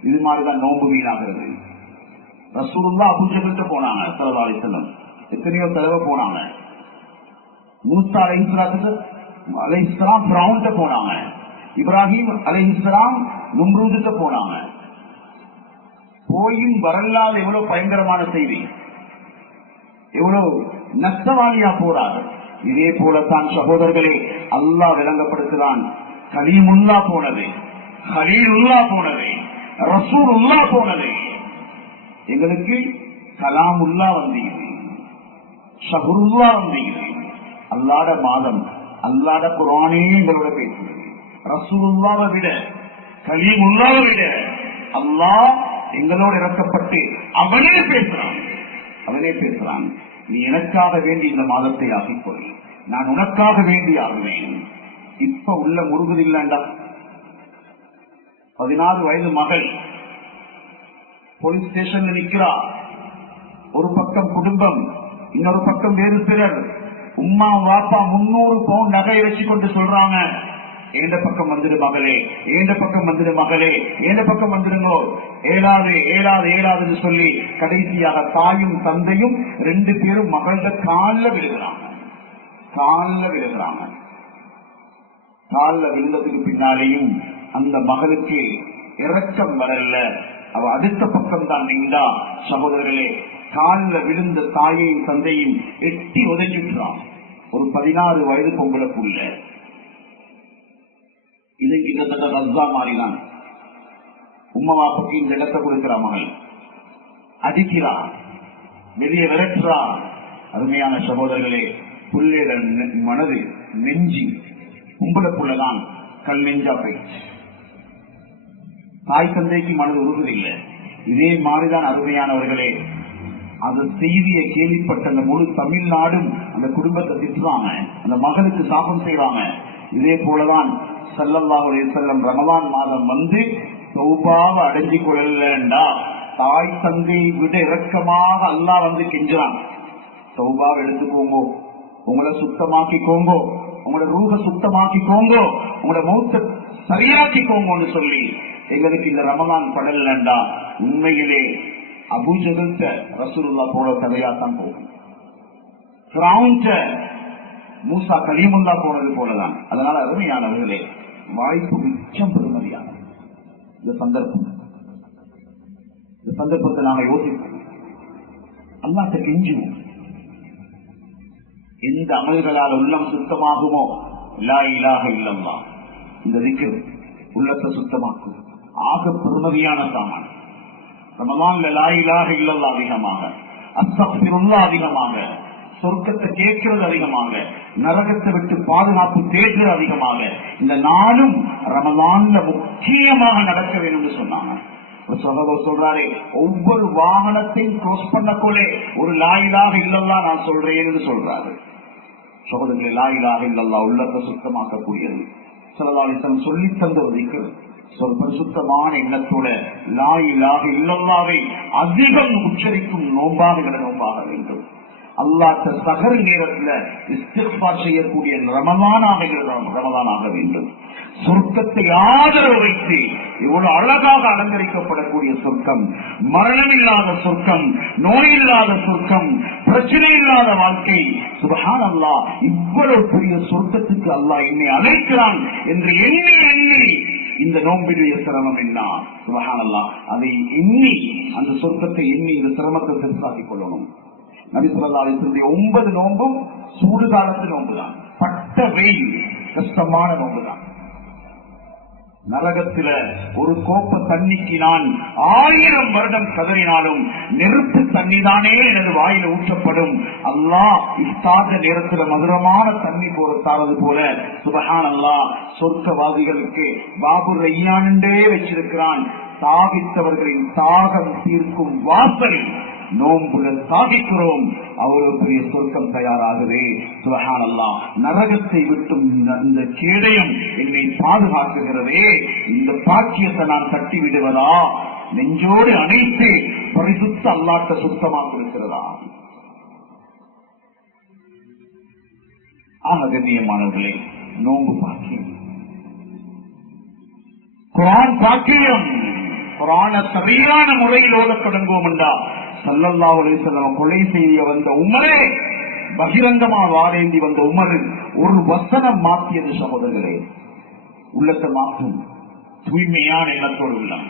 இது மாதிரிதான் நோன்பு வீணாகிறது. ரசூலுல்லாஹ் அபூஜஹல்கிட்ட போனாங்க ஸல்லல்லாஹு அலைஹி வஸல்லம், எத்தனையோ தடவை போனாங்க. மூசா அலைஹிஸ்ஸலாம் ஃபிரௌன்கிட்ட போனாங்க. இப்ராஹிம் அலைஹிஸ்ஸலாம் நும்ரூதுக்கு போனாங்க. போயும் வரலாறு எவ்வளவு பயங்கரமான செய்தி, எவ்வளவு நஷ்டவாளியா போறாரு. இதே போலத்தான் சகோதரர்களே அல்லாஹ் விளங்கப்படுத்துகிறான். கலீமுல்லா போனது, ஹலீலுல்லா போனது, ரசூலுல்லா போனது. எங்களுக்கு கலாமுல்லா வந்தீங்க, ஷஹருல்லா வந்தீங்க. அல்லாட மாதம், அல்லாட குர்ஆனே எங்களோட பேசுகிறது. ரசூலுல்லாவை விட, கலீமுல்லாவை விட அல்லாஹ் எங்களோடு இறக்கப்பட்டு அவனே பேசுறான். அவனே பேசுறான், நீ எனக்காக வேண்டி இந்த மாதத்தை ஆகிக்கொள், நான் உனக்காக வேண்டி ஆகுவேன். இப்ப உள்ள முருகன் இல்லண்டா. 16 வயது மகள் போலீஸ் ஸ்டேஷன்ல நிக்கிறா. ஒரு பக்கம் குடும்பம், இன்னொரு பக்கம் வேறு சிலர். உம்மா வாப்பா 300 பவுண்ட் நகையை வச்சு கொண்டு சொல்றாங்க, ஏண்ட பக்கம் வந்துடு மகளே, ஏண்ட பக்கம் வந்துடு மகளே, ஏண்ட பக்கம் வந்துடுங்கோ. ஏழாது ஏழாது ஏழாதுன்னு சொல்லி கடைசியாக தாயும் தந்தையும் 2 பேரும் மகள காலில் விழுகிறாங்க. காலில் விழுகிறாங்க. காலில் விழுந்ததுக்கு பின்னாலேயும் அந்த மகளுக்கு இரக்கம் வரல. அவ அடுத்த பக்கம் தான் நின்றா. சகோதரர்களே, காலில் விழுந்த தாயையும் தந்தையும் எட்டி உதஞ்சிட்டான். ஒரு 16 வயது பொங்கலுக்குள்ள இது கிட்டத்தட்ட ரஸ்ஸா மாறிதான். உம்மா வாப்புக்கு இந்த இடத்தை கொடுக்கிற மகள் அடிக்கிறா, வெளியே விரட்டுறா. அருமையான சகோதரர்களே, புள்ளையோட மனது நெஞ்சி உங்களுக்குள்ளதான் கல் நெஞ்சா போயிடுச்சு. தாய் தந்தைக்கு மனது உருவதில்லை. இதே மாதிரிதான் அருமையானவர்களே, அந்த செய்தியை கேள்விப்பட்ட அந்த முழு தமிழ்நாடும் அந்த குடும்பத்தை திட்டுறாங்க, அந்த மகளுக்கு சாபம் செய்வாங்க. இதே போலதான் ஸல்லல்லாஹு அலைஹி வஸல்லம் ரமலான் மாதம் வந்து தௌபாவை அடைஞ்சு கொள்ளலண்டா தாய் தந்தையை விட இரக்கமாக அல்லாஹ் வந்து கெஞ்சுறான். தௌபாவை எடுத்துக்கோங்கோ, உங்களை சுத்தமாக்கிக்கோங்கோ, உங்களோட ரூஹ சுத்தமாக்கிக்கோங்கோ, உங்களோட மௌத்த சரியாக்கிக்கோங்கன்னு சொல்லி எங்களுக்கு இந்த ரமலான் படலண்டா உண்மையிலே அபூஜஹல்ட ரசூலுல்லாஹ் போல கதையாத்தான் போகும். ஃபிரௌன்ட மூசா கலீமுல்லா போனது போலதான். அதனால அருமையானவர்களே, வாய்ப்பு மிச்சம் பெருமதியான இந்த சந்தர்ப்பம். இந்த சந்தர்ப்பத்தை நாம யோசிப்போம், அல்லாஹ்ட்ட கெஞ்சுவோம். எந்த அமல்களால் உள்ளம் சுத்தமாகுமோ, லா இலாஹ இல்லல்லாஹ், இந்த திக்ர் உள்ளத்தை சுத்தமாக்கும். ஆக பெருமதியான சாமான். ரமலான்ல லா இலாஹ இல்லல்லாஹ் அதிகமாக, அஸ்தக்ஃபிருல்லாஹ் அதிகமாக, சொர்க்கத்தை கேட்கிறது அதிகமாக, நரகத்தை விட்டு பாதுகாப்பு தேடுறது அதிகமாக. இந்த நாளும் ரமலான்ல முக்கியமாக நடக்க வேண்டும் சொன்னாங்க. சொல்றாரு, ஒவ்வொரு வாகனத்தையும் கிராஸ் பண்ணக்கொள்ளே ஒரு லா இலாஹ இல்லல்லாஹ் நான் சொல்றேன்னு சொல்றாரு. சகோதரர்களே, லா இலாஹ இல்லல்லாஹ் உள்ளத்தை சுத்தமாக்கக்கூடியது. ஸல்லல்லாஹு அலைஹி வஸல்லம் சொல்லி தந்த ஒரு திக்ர். பரிசுத்தமான எண்ணத்தோட லா இலாஹ இல்லல்லாஹ்வை அதிகம் உச்சரிக்கும் நோம்பாக நோம்பாக வேண்டும். அல்லாஹ்ட்ட சகர் நேரத்தில் இஸ்திக்ஃபார் செய்யக்கூடிய ரமலானாக வேண்டும். சொர்க்கத்தை ஆதரவு வைத்து இவ்வளவு அழகாக அலங்கரிக்கப்படக்கூடிய சொர்க்கம், மரணமில்லாத சொர்க்கம், நோயில்லாத சொர்க்கம், பிரச்சனை இல்லாத வாழ்க்கை. சுப்ஹானல்லாஹ், இவ்வளவு பெரிய சொர்க்கத்துக்கு அல்லாஹ் என்னை அழைக்கிறான் என்று எண்ணி எண்ணி இந்த நோம்பினுடைய சிரமம் என்ன? சுப்ஹானல்லாஹ், அதை எண்ணி அந்த சொர்க்கத்தை எண்ணி இந்த சிரமத்தை பெருசாக்கிக் கொள்ளணும். நபி ஸல்லல்லாஹு அலைஹி வஸல்லம் 9 நோன்பும் சூடு காலத்து நோம்புதான். பட்ட வெயில் கஷ்டமான நோம்புதான். நரகத்தில ஒரு கோப்ப தண்ணிக்கு நான் 1000 வருடம் கதறினாலும் நெருப்பு தண்ணிதானே எனது வாயில ஊற்றப்படும். அல்லாஹ் இஃப்தார் நேரத்தில் மதுரமான தண்ணி தாரது போல சுப்ஹானல்லாஹ் சொர்க்கவாதிகளுக்கு பாபு ரையானே வச்சிருக்கிறான். தாகித்தவர்களின் தாகம் தீர்க்கும் வாசல் நோன்புல சாதிக்கிறோம், அவருக்குரிய சொர்க்கம் தயாராகவே. சுப்ஹானல்லாஹ், நரகத்தை விட்டும் இந்த கேடயம் என்னை பாதுகாக்குகிறதே, இந்த பாக்கியத்தை நான் தட்டி விடுவதா, நெஞ்சோடு அனைத்து பரிசுத்த அல்லாஹ்ட்ட சுத்தமாக இருக்கிறதா? ஆக கண்ணியமானவர்களே, நோன்பு பாக்கியம், குர்ஆன் பாக்கியம். குர்ஆனை சரியான முறையில் ஓதத் தொடங்குவோம் என்றா ஸல்லல்லாஹு அலைஹி வஸல்லம் கொலை செய்ய வந்த உமரே, பகிரங்கமா வாரேந்தி வந்த உமர் ஒரு வசனம் மாற்றியது சகோதரர்களே, உள்ளத்தை மாற்றும். தூய்மையான எண்ணத்தோடு உள்ளம்.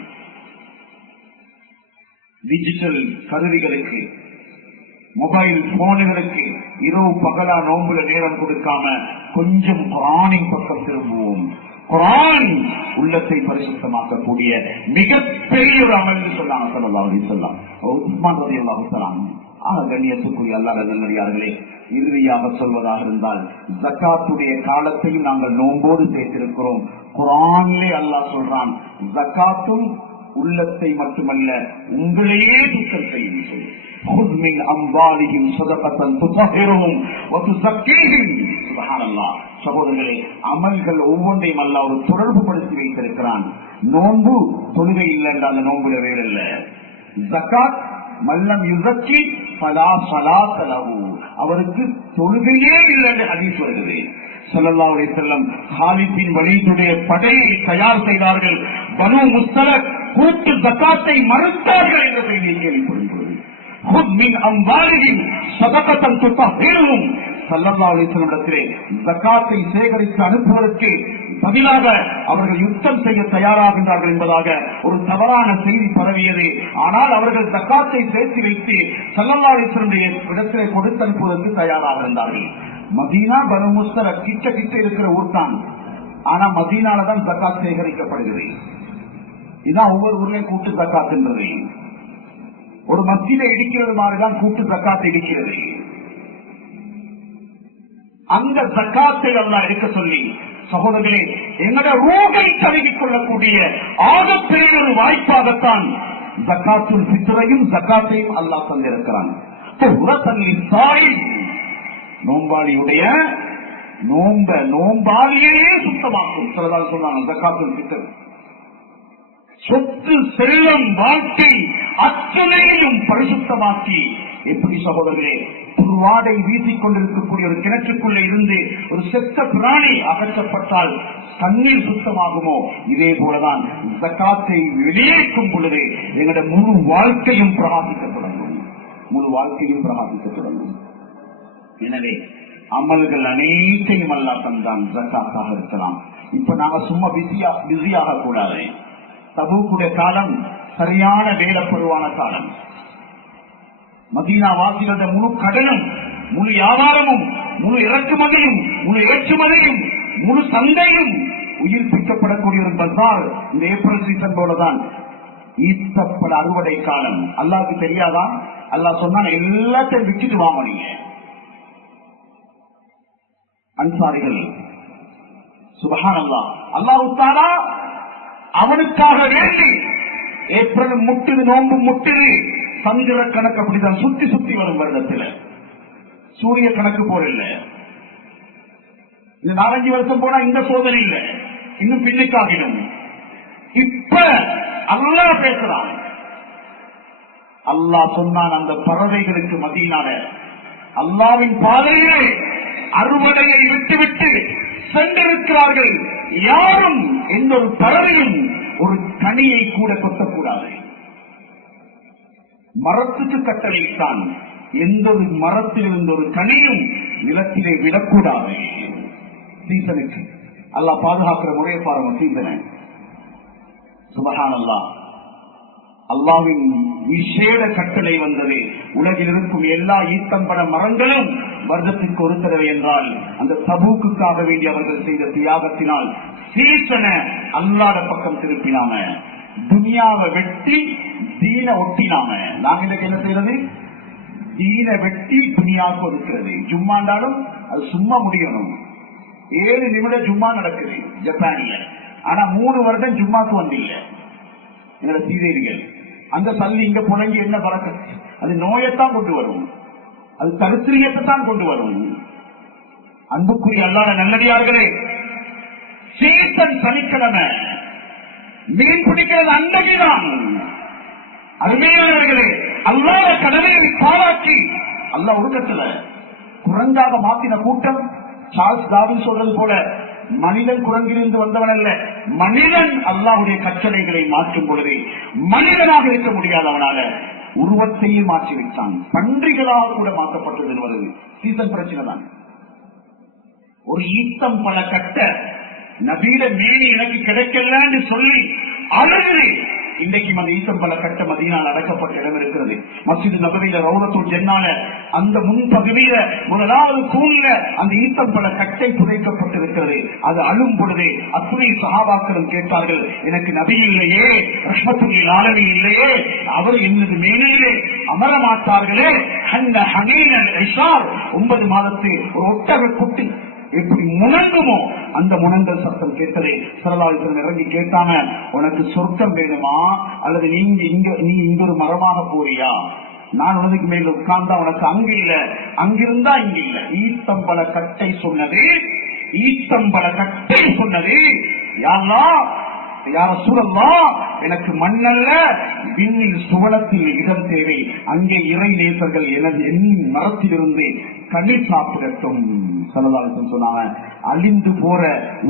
டிஜிட்டல் கருவிகளுக்கு, மொபைல் போனுகளுக்கு இரவு பகலா நோன்புல நேரம் கொடுக்காம கொஞ்சம் குர்ஆனின் பக்கம் திரும்புவோம். குர்ஆன் உள்ளத்தை பரிசுத்தமாக்கக்கூடிய மிகப்பெரிய ஒரு அமல் என்று சொன்னாங்க ஸல்லல்லாஹு அலைஹி வஸல்லம். உஸ்மான் ரலியல்லாஹு தஆலா அன்ஹு. கண்ணியத்துக்குரிய அல்லாஹ் நல்லடியார்களே, இறுதியாக சொல்வதாக இருந்தால் ஜக்காத்துடைய காலத்தையும் நாங்கள் நோம்போடு சேர்த்திருக்கிறோம். குர்ஆனிலே அல்லாஹ் சொல்றான், ஜக்காத்தும் உள்ளத்தை மட்டுமல்ல உங்களையே சுத்தம் செய்யும். خذ من أموالهم صدقة تطهرهم وتزكيهم. சுப்ஹானல்லாஹ். சகோதரர்களே, அமல்கள் ஒவ்வொன்றையும் அல்லாஹ் ஒரு தொடர்பு படுத்தி வைத்திருக்கிறான். நோன்பு தொழுகை இல்லை என்ற அந்த நோன்புல வேறு இல்லை. ஜக்காத் மல்லம் யுஸக்கி ஃபலா ஸலாத்த லஹு, அவருக்கு தொழுகையே இல்லை என்று ஹதீஸ் வருகிறது. ஸல்லல்லாஹு அலைஹி வஸல்லம் காலித் பின் வலீதுடைய படையை தயார் செய்தார்கள். பனு முஸ்தலக் கூட்டு ஜக்காத்தை மறுத்தார்கள் என்ற செய்தியை கேள்விப்படுகிறது. خذ من أموالهم صدقة تطهرهم. ஸல்லல்லாஹு அலைஹி வஸல்லம் இடத்திலே ஜக்காத்தை சேகரித்து அனுப்புவதற்கு பதிலாக அவர்கள் யுத்தம் செய்ய தயாராகின்றார்கள் என்பதாக ஒரு தவறான செய்தி பரவியது. ஆனால் அவர்கள் ஜக்காத்தை சேர்த்து வைத்து ஸல்லல்லாஹு அலைஹி வஸல்லம் இடத்திலே கொடுத்து அனுப்புவதற்கு தயாராக இருந்தார்கள். மதீனா பனு முஸ்தலக் கிட்ட கிட்ட இருக்கிற ஊர் தான். ஆனா மதீனால தான் ஜக்காத் சேகரிக்கப்படுகிறது. இதான் ஒவ்வொரு ஊர்லயும் கூட்டு ஜக்காத் என்றது. ஒரு மஸ்ஜிதை இடிக்கிறது மாதிரிதான் கூட்டு ஜக்காத் இடிக்கிறது. அந்த ஜக்காத்தை அல்லாஹ் எடுக்க சொல்லி, சகோதரர்களே, எங்களுடைய ரூகை தழுவிக் கொள்ளக்கூடிய ஆகப்பெரிய ஒரு வாய்ப்பாகத்தான் ஜக்காத்துல் ஃபித்ரையும் ஜக்காத்தையும் அல்லாஹ் தந்திருக்கிறான். நோம்பாளியுடைய நோம்பாளியே சுத்தமாக்கும். சிலதால் சொன்னாங்க ஜக்காத்துல் ஃபித்ர். சொத்து, செல்லம், வாழ்க்கை அத்தனையும் பரிசுத்தமாக்கி, எப்படி சகோதரர்களே வாடை வீசிக் கொண்டிருக்கக்கூடிய ஒரு கிணற்றுக்குள்ளே இருந்து ஒரு செத்த பிராணி அகற்றப்பட்டால் தண்ணீர் சுத்தமாகுமோ, இதே போலதான் ஜக்காத்தை வெளியேற்றும் பொழுது எங்களுடைய முழு வாழ்க்கையும் பிரகாசிக்க தொடங்கும். முழு வாழ்க்கையும் பிரகாசிக்க தொடங்கும். எனவே அமல்கள் அனைத்தையும் அல்லாஹ் தந்தான் ஜக்காத்தாக இருக்கலாம். இப்ப நாங்க சும்மா பிஸியாக கூடாது. தபூக்குடைய காலம் சரியான வேலைப்பருவான காலம். மதீனா வாசிகள முழு கடனும், முழு வியாபாரமும், முழு இறக்குமதியும், முழு ஏற்றுமதியும், முழு சந்தையும் உயிர்ப்பிக்கப்படக்கூடிய ஒரு பசார் இந்த ஏப்ரல் சீசன் போலதான். ஈர்த்தப்பட அறுவடை காலம். அல்லாஹ்வுக்கு தெரியாதா? அல்லாஹ் சொன்னா எல்லாத்தையும் விட்டுட்டு வாங்க. நீங்க அன்சாரிகள் சுப்ஹானல்லாஹ், அல்லாஹ் தஆலா அவனுக்காக வேண்டி ஏப்ரல் முட்டுது, நோன்பு முட்டுது, சந்திர கணக்கு அப்படிதான் சுத்தி சுத்தி வரும் வருடத்தில். சூரிய கணக்கு போல இல்ல. இந்த 4-5 வருஷம் போனா இந்த சோதனை இல்ல, இன்னும் பின்னுக்காகிடும். இப்ப அல்லாஹ் பேசுறான். அல்லாஹ் சொன்னான், அந்த பறவைகளுக்கு மதீனால அல்லாஹ்வின் பாதையிலே அறுவடையை விட்டுவிட்டு சென்றிருக்கிறார்கள். யாரும் எந்த ஒரு பறவையும் ஒரு கனியை கூட கொத்தக்கூடாது. மரத்துக்கு கட்டளைத்தான், எந்த ஒரு மரத்தில் இருந்த ஒரு கனியும் நிலத்திலே விடக்கூடாது. சீசனுக்கு அல்லாஹ் பாதுகாக்கிற முறையை பாருங்க. சீசனை சுப்ஹானல்லாஹ், அல்லாஹ்வின் விசேட கட்டளை வந்தது. உலகில் இருக்கும் எல்லா ஈத்தம்பட மரங்களும் வருடத்திற்கு ஒரு தடவை என்றால் அந்த தபூக்குக்காக வேண்டி அவர்கள் செய்த தியாகத்தினால் சீசனை அல்லாஹ் பக்கம் திருப்பினாம, துனியாவை வெட்டி தீன ஒட்டினாம. நாங்க இன்னைக்கு என்ன செய்யறது? தீன வெட்டி துனியாவுக்கு ஒதுக்கிறது. ஜும்மாண்டாலும் அது சும்மா முடியணும். 7 நிமிடம் ஜும்மா நடக்குது ஜப்பான்ல. ஆனா 3 வருடம் ஜும்மாக்கு வந்தில்லை எங்களை சீதேரிகள். அந்த சல்லி இங்க புழங்கி என்ன பறக்க அது நோயத்தான் கொண்டு வரும், அது தரித்திரியத்தை தான் கொண்டு வரும். அன்புக்குரிய அல்லாஹ் நல்லடியார்களே, சீசன் சனிக்கிழமை மீன் பிடிக்கிறது அன்னைக்குதான். அருமையானவர்களே, அல்லாஹ் கடமையை பாராட்டி அல்லாஹ் ஒழுக்கத்துல குரங்காக மாத்தின கூட்டம். சார்ல்ஸ் டார்வின் சொல்றது போல, மனிதன் குரங்கிலிருந்து வந்தவன் அல்ல, மனிதன் அல்லாஹ்வுடைய கட்டளைகளை மாற்றும் பொழுது மனிதனாக இருக்க முடியாது, அவனால உருவத்தையே மாற்றி விட்டான். பன்றிகளாக கூட மாற்றப்பட்டது வருது. சீசன் பிரச்சனை தான். ஒரு ஈத்தம் பல கட்ட நபீட மேனி எனக்கு கிடைக்கலன்னு சொல்லி அழுது இன்றைக்கு அந்த ஈத்தம் பல கட்ட மதீனால அடக்கப்பட்ட இடம் இருக்கிறது. மஸ்ஜித் நபவியில ரௌலத்துல் ஜன்னால அந்த முன்பகுதியில முதலாவது கூண்ல அந்த ஈத்தம் பல கட்டை புதைக்கப்பட்டிருக்கிறது. அது அழும் பொழுது அத்துணை சஹாபாக்களும் கேட்டார்கள், எனக்கு நபி இல்லையே, ரஹ்மத்துல் ஆலமீன் இல்லையே, அவர் என்னது மேனியிலே அமர மாட்டார்களே. அந்த ஹனீனல் இஷார் 9 மாதத்து ஒரு ஒட்டக குட்டி எப்படி முணங்குமோ அந்த முணங்கல் சத்தம் கேட்டதே. சரலாவின் இறங்கி கேட்டாங்க, உனக்கு சொர்க்கம் வேணுமா அல்லது நீ இங்க ஒரு மரமாக போறியா? நான் உனக்கு மேல உட்கார்ந்தா உனக்கு அங்கு இல்ல, அங்கிருந்தா இங்க இல்ல. ஈத்தம்பல கட்டை சொன்னது, ஈத்தம்பல கட்டை சொன்னது, யார சூழல்லா எனக்கு மண்ணல்ல, விண்ணில் சுவனத்தில் இடம் தேவை, அங்கே இறை நேசர்கள் என் மரத்திலிருந்து கண்ணீர் சாப்பிடட்டும். சொன்னாங்க, அழிந்து போற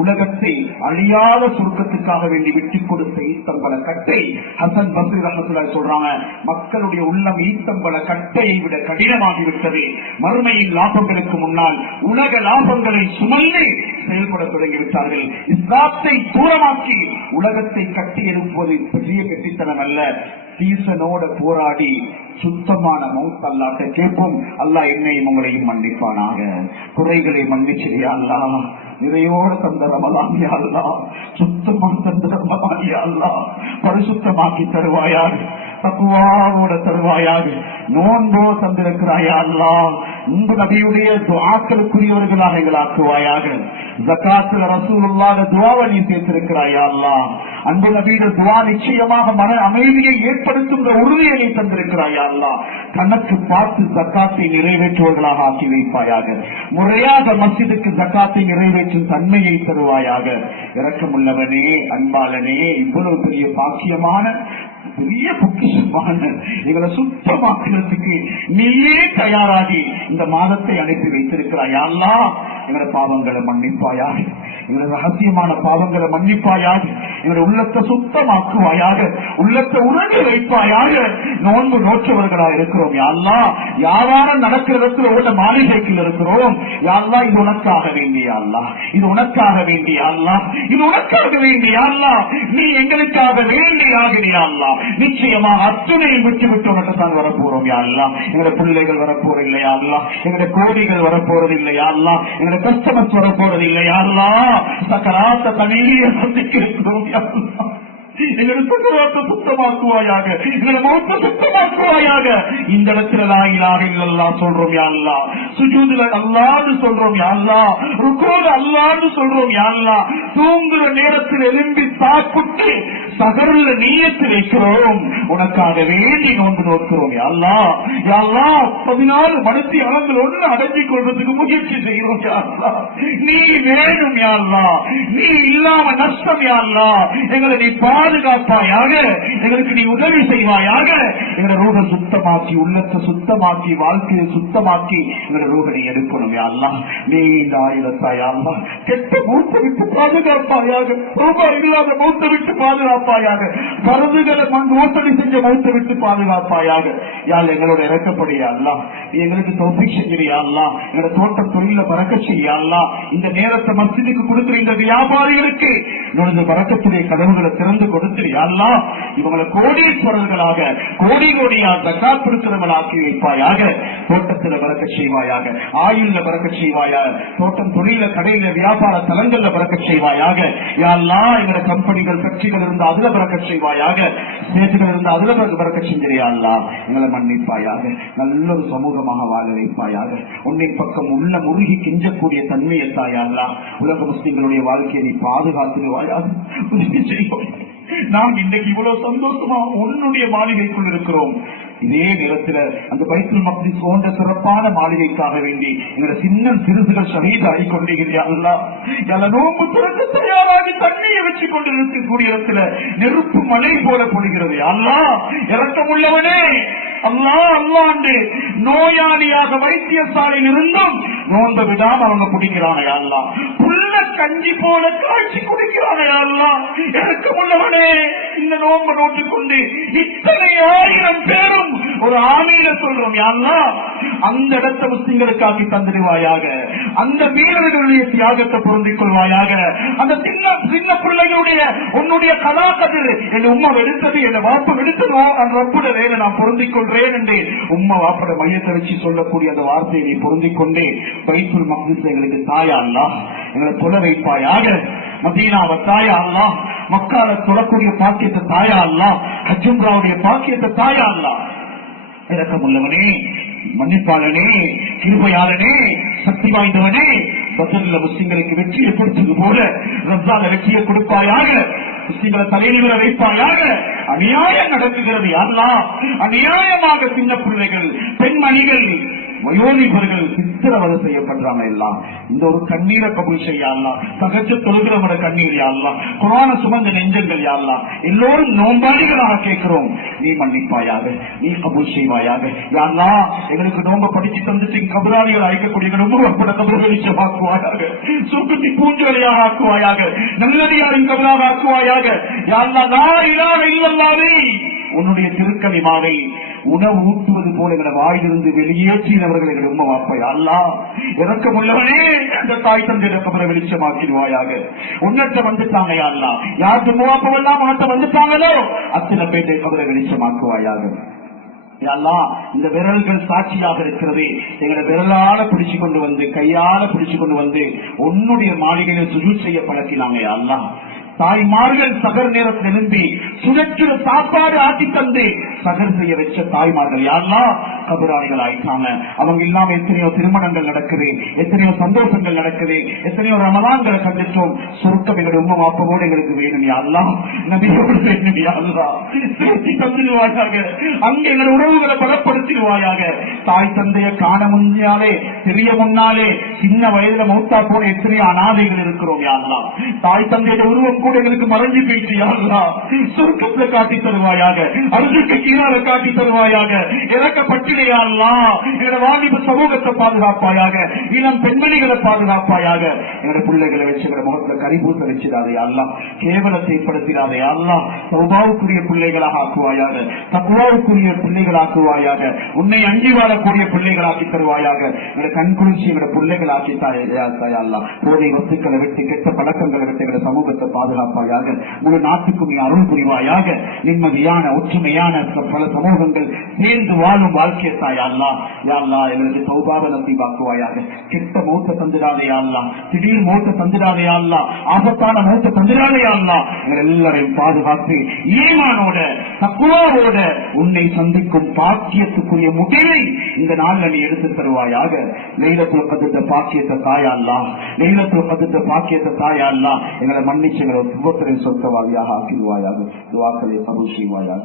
உலகத்தை அழியாத சுருக்கத்துக்காக வேண்டி விட்டுக் கொடுத்த ஈத்தம்பல கட்டை. ஹசன் பஸ்ரி ரஹ்மத்துல்லாஹி சொல்றாங்க, மக்களுடைய உள்ளம் ஈத்தம்பல கட்டையை விட கடினமாகிவிட்டது. மறுமையின் லாபங்களுக்கு முன்னால் உலக லாபங்களை சுமந்து செயல்பட தொடங்கிவிட்டார்கள். இஸ்லாத்தை தூரமாக்கி உலகத்தை கட்டி எழுப்புவது பெரிய கெட்டித்தனம் அல்ல. சீசனோட போராடி சுத்தமான மௌத் அல்லாஹ்ட்ட கேட்போம். அல்லாஹ் என்னையும் உங்களையும் மன்னிப்பானாக, குறைகளை மன்னிச்சிரியா அல்லாஹ், நிறையோட தந்த ரமலான் யா அல்லாஹ், சுத்தமாக தந்த ரமலான் யா அல்லாஹ், பரிசுத்தமாக்கி தருவாயாக, தக்வாவோட தருவாயாக, நோன்போ தந்திருக்கிறாயா அல்லாஹ், உங்க நபியுடைய துஆக்களுக்குரியவர்களாக எங்களாக்குவாயாக, ஜகாத்துல ரசூலுல்லாஹ் துஆவை நீ சேர்த்திருக்கிறாயா அல்லாஹ், அன்பு நபியுடைய துஆ நிச்சயமாக மன அமைதியை ஏற்படுத்துகிற உறுதியை நீ தந்திருக்கிறாயா அல்லாஹ், கணக்கு பார்த்து ஜகாத்தை நிறைவேற்றுவர்களாக ஆக்கி வைப்பாயாக, முறையாக மஸ்ஜிதுக்கு ஜகாத்தை நிறைவேற்றும் தன்மையை தருவாயாக. இரக்கமுள்ளவனே, அன்பாளனே, இவ்வளவு பெரிய பாக்கியமான பெரிய பொக்கிஷமான எங்களை சுத்தமாக்குறதுக்கு நீயே தயாராகி இந்த மாதத்தை அனுப்பி வைத்திருக்கிறாய் அல்லாஹ். எங்களை பாவங்களை மன்னிப்பாயாக, எங்களை ரகசியமான பாவங்களை மன்னிப்பாயாக, எங்களை உள்ளத்தை சுத்தமாக்குவாயாக, உள்ளத்தை உணர்ந்து வைப்பாயாக. நோன்பு நோற்றவர்களாக இருக்கிறோம் யா அல்லாஹ், வியாபாரம் நடக்கிற இடத்துல உள்ள மாளிகைக்குள் இருக்கிறோம் யா அல்லாஹ். இது உனக்காக வேண்டிய அல்லாஹ், இது உனக்காக வேண்டிய அல்லாஹ், இது உனக்காக வேண்டிய அல்லாஹ், நீ எங்களுக்காக வேண்டியாக நீ அல்லாஹ். நிச்சயமாக அத்துணையை விட்டு விட்டு உனக்கு தான் வரப்போறோம் யா அல்லாஹ். எங்களுடைய பிள்ளைகள் வரப்போறது இல்லையா அல்லாஹ், எங்களுடைய கோடிகள் வரப்போறது இல்லையா அல்லாஹ், எங்களுடைய கஸ்டமர்ஸ் வரப்போறது இல்லையா அல்லாஹ், சக்கராத்த தனியே சந்திக்கிறோம் யா அல்லாஹ். எங்களை சுத்தமாக்க சுத்தமாக்குவாயாக, எங்களை மௌத்த சுத்தமாக்குவாயாக. இந்த இடத்துல லா இலாஹ இல்லல்லாஹ் சொல்றோம் யா அல்லாஹ், சுஜூதுல அல்லாஹ்னு சொல்றோம் யா அல்லாஹ், ருக்கூல அல்லாஹ்னு சொல்றோம் யா அல்லாஹ், தூங்குற நேரத்தில் எழும்பி சாப்பிட்டு சகருள்ள நீயத்து வைக்கிறோம், உனக்காக வேண்டி நோன்பு நோக்கிறோம் யா அல்லாஹ். யா அல்லாஹ் 14 மணித்தி அளவில் ஒன்று அடைஞ்சிக் கொள்றதுக்கு முயற்சி செய்கிறோம் யா அல்லாஹ். நீ வேணும் யா அல்லாஹ், நீ இல்லாம நஷ்டம் யா அல்லாஹ். எங்களை நீ பாதுகாப்பாயாக, எங்களுக்கு நீ உதவி செய்வாயாக. எங்களை ரூஹை சுத்தமாக்கி, உள்ளத்தை சுத்தமாக்கி, வாழ்க்கையை சுத்தமாக்கி எங்களை ரூஹை நீ எடுக்கணும் யா அல்லாஹ். நீ இந்த ஆயுதத்தா யா அல்லாஹ், கெட்ட மூத்த விட்டு பாதுகாப்பாயாக, ரூபாய் இல்லாத மூத்த விட்டு பாதுகாப்பாயாக, பருதுகளை மோசடி செஞ்ச மௌத்தை விட்டு பாதுகாப்பாயாக. யாழ் எங்களோட இறக்கப்படியா அல்லாஹ், எங்களுக்கு தௌஃபீக் செஞ்சிரியா அல்லாஹ், எங்களோட தோட்ட தொழில பறக்கச் செய்யா அல்லாஹ். இந்த நேரத்தை மஸ்ஜிதுக்கு கொடுக்கிற இந்த வியாபாரிகளுக்கு நுழைந்த பறக்கத்துடைய கதவுகளை திறந்து கொடுத்திரியா அல்லாஹ். இவங்களை கோடீஸ்வரர்களாக, கோடி கோடியா ஜகாத் கொடுக்கிறவர்களாக்கி வைப்பாயாக. தோட்டத்தில் பறக்கச் செய்வாயாக, ஆயுள்ல பறக்கச் செய்வாயாக, தோட்டம் தொழில கடையில வியாபார தலங்கள்ல பறக்கச் செய்வாயாக. யா அல்லாஹ், எங்களோட கம்பெனிகள் ஃபேக்டரிகள் இருந்து அதுல பறக்கச் செய்வாயாக, ஸ்டேட்டுகள் இருந்து அதுல பறக்கச் செஞ்சிரியா அல்லாஹ். எங்களை மன்னிப்பாயாக, நல்ல ஒரு சமூகமாக வாழ வைப்பாயாக. உன்னை பக்கம் உள்ள முருகி கெஞ்சக்கூடிய தன்மையை தாயா அல்லாஹ். உலக முஸ்லிம்களுடைய வாழ்க்கையை நீ பாதுகாத்துடுவாயாக, உதவி செய்வோம். நாம் இன்றைக்கு இவ்வளவு சந்தோஷமா உன்னுடைய மாளிகைக்குள் இருக்கிறோம். இதே நேரத்தில் அந்த பைத்துல் மக்திஸ் போன்ற சிறப்பான மாளிகைக்காக வேண்டி எங்களை சின்ன சிறுசுகள் ஷஹீத் ஆகிக்கொண்டிருக்கிறீர்கள். நோம்பு திறந்து தயாராகி தண்ணியை வச்சு கொண்டு இருக்கக்கூடிய இடத்துல நெருப்பு மழை போல பொழிகிறது. அல்லாஹ் இரக்கமுள்ளவனே, அல்லாஹ் அல்லாண்டு நோயாளியாக வைத்தியசாலையில் இருந்தும் நோன்பை விடாம அவங்க குடிக்கிறானே அல்லாஹ், புல்ல கஞ்சி போல காய்ச்சி குடிக்கிறானே அல்லாஹ் இரக்கமுள்ளவனே. இந்த நோன்பை நோட்டுக்கொண்டு இத்தனை ஆயிரம் பேரும் ஒரு ஆமீன சொல்றோம் அல்லாஹ், அந்த இடத்தை முஸ்லிம்களுக்காக்கி தந்துடுவாயாக, அந்த வீரர்களுடைய தியாகத்தை பொருந்திக் கொள்வாயாக, அந்த சின்ன சின்ன பிள்ளைகளுடைய உன்னுடைய கலாக்கதிர் என் உம்மா வெடுத்தது என் வாப்பு வெடுத்ததோ அந்த ரப்புட வேலை நான் பொருந்திக் கொள்றேன் என்று உம்மா வாப்பட மையத்தை வச்சு சொல்லக்கூடிய அந்த வார்த்தையை நீ பொருந்திக் கொண்டே பைத்துல் மக்திஸ் எங்களுக்கு தாயா அல்லாஹ் எங்களை தொலை வைப்பாயாக, மதீனாவை தாயா அல்லாஹ், மக்கால தொழக்கூடிய பாக்கியத்தை தாயா அல்லாஹ், ஹஜ் உம்ராவுடைய பாக்கியத்தை தாயா அல்லாஹ். இரக்கமுள்ளவனே, மன்னிப்பாளனே, கிருபையாளனே, சக்தி வாய்ந்தவனே, பத்ர்ல முஸ்லிம்களுக்கு வெற்றியை கொடுத்தது போல ரம்ஜான்ல வெற்றியை கொடுப்பாயாக, முஸ்லிம்களை தலைநிமிர வைப்பாயாக. அநியாயம் நடக்குகிறது அல்லாஹ், அநியாயமாக சின்ன பிள்ளைகள், பெண்மணிகள், வயோதிபர்கள் சித்திரவதை செய்யப்படுறாங்க. எல்லாம் இந்த ஒரு கண்ணீரை கபூல் செய்ய அல்லாஹ், சகஜ தொழுகிறவட கண்ணீர் யா அல்லாஹ், குர்ஆனை சுமந்த நெஞ்சங்கள் யா அல்லாஹ், எல்லோரும் நோம்பாளிகளாக கேட்கிறோம், நீ மன்னிப்பாயாக, நீ கபூல் செய்வாயாக யா அல்லாஹ். எங்களுக்கு நோம்ப படிச்சு தந்துட்டு கபராளிகள் அழைக்கக்கூடிய ரொம்ப கபர் வெளிச்சமாக்குவாயாக, சுருக்கத்தி பூஞ்சலையாக ஆக்குவாயாக, நல்லடியாரின் கபராக ஆக்குவாயாக யா அல்லாஹ். லா இலாஹ இல்லல்லாஹ் உன்னுடைய திருக்கலிமாவை உணவு ஊட்டுவது போல எங்களை வாயிலிருந்து வெளியேற்றினவர்கள் எங்களை உண்மை வாப்பாய் அல்லாஹ். இரக்கமுள்ளவனே, அந்த தாய் தந்தை கபரை வெளிச்சமாக்கிடுவாயாக. உன்னத்தை வந்துட்டாங்க அல்லாஹ், யார் தும்மாப்பெல்லாம் உன்னத்தை வந்துட்டாங்களோ அத்தனை பேட்டை கபரை வெளிச்சமாக்குவாயாக. இந்த விரல்கள் சாட்சியாக இருக்கிறது, எங்களை விரலால பிடிச்சு கொண்டு வந்து கையால பிடிச்சு கொண்டு வந்து உன்னுடைய மாளிகையில் சுஜூத் செய்ய பழக்கினாங்க அல்லாஹ். தாய்மார்கள் சகர் நேரத்தில் எழும்பி சுழற்ற சாப்பாடு ஆட்டி தந்து சகர் செய்ய வச்ச தாய்மார்கள் யாரெல்லாம் கபராளிகள் ஆயிட்டாங்க. அவங்க இல்லாம எத்தனையோ திருமணங்கள் நடக்குது, எத்தனையோ சந்தோஷங்கள் நடக்குது, எத்தனையோ ரமலான்களை கண்டித்தோம். சொர்க்கம் எங்களுடைய உம்மா வாப்பவோடு எங்களுக்கு வேணும் யாரெல்லாம், நபியோடு வேணும் யாரெல்லாம், சேர்த்தி தந்துடுவாயாக. அங்க எங்கள் உறவுகளை பலப்படுத்திடுவாயாக. தாய் தந்தைய காண முன்னாலே தெரிய முன்னாலே சின்ன வயதுல மௌத்தா போன எத்தனையோ அனாதைகள் இருக்கிறோம் யாரெல்லாம். தாய் தந்தைய உருவம் கூட எங்களுக்கு மறைஞ்சு போயிட்டு யாரெல்லாம் சொர்க்கத்துல காட்டி தருவாயாக, அருளுக்கு கீழால காட்டி தருவாயாக. இறக்கப்பட்டிடையாலாம் எங்களோட வாலிப சமூகத்தை பாதுகாப்பாயாக, இளம் பெண்மணிகளை பாதுகாப்பாயாக. எங்களோட பிள்ளைகளை வச்சு எங்களோட முகத்துல கரிபூச வச்சிடாதே அல்லாஹ், கேவலத்தை ஏற்படுத்திடாதே அல்லாஹ். தௌபாவுக்குரிய பிள்ளைகளாக ஆக்குவாயாக, தக்வாவுக்குரிய பிள்ளைகளாக்குவாயாக, உன்னை அஞ்சி வாழக்கூடிய பிள்ளைகளாக்கி தருவாயாக. எங்களோட கண்குளிர்ச்சி எங்களோட பிள்ளைகளாக்கி தாயல்லா. போதை வஸ்துக்களை விட்டு கெட்ட பழக்கங்களை விட்டு எங்களோட சமூகத்தை பாதுகாப்பாயாக. முழு நாட்டுக்கும் நீ அருள் புரிவாயாக. நிம்மதியான ஒற்றுமையான பல சமூகங்கள் சேர்ந்து வாழும் வாழ்க்கையை தாயல்லா. யாழ்லா எங்களுக்கு தௌபாவை நசீபாக்குவாயாக. கெட்ட மௌத்த தந்திராதே அல்லா, திடீர் மௌத்த தந்திராதே அல்லா, ஆபத்தான மௌத்த தந்திராதே அல்லா. எங்கள் எல்லாரையும் பாதுகாத்து ஈமானோட தக்வாவோட உன்னை சந்திக்கும் பாக்கியத்துக்குரிய முடிவை இந்த நாள்ல நீ எடுத்து தருவாயாக. லைலத்துல் கத்ர் பாக்கியத்தை தாயல்லா, லைலத்துல் கத்ர் பாக்கியத்தை தாயல்லா. எங்களை மன்னிச்சு எங்களை ஒவ்வொருத்தரையும் சொந்தவாதியாக ஆக்கிடுவாயாக. துஆக்களை கபூல் செய்வாயாக.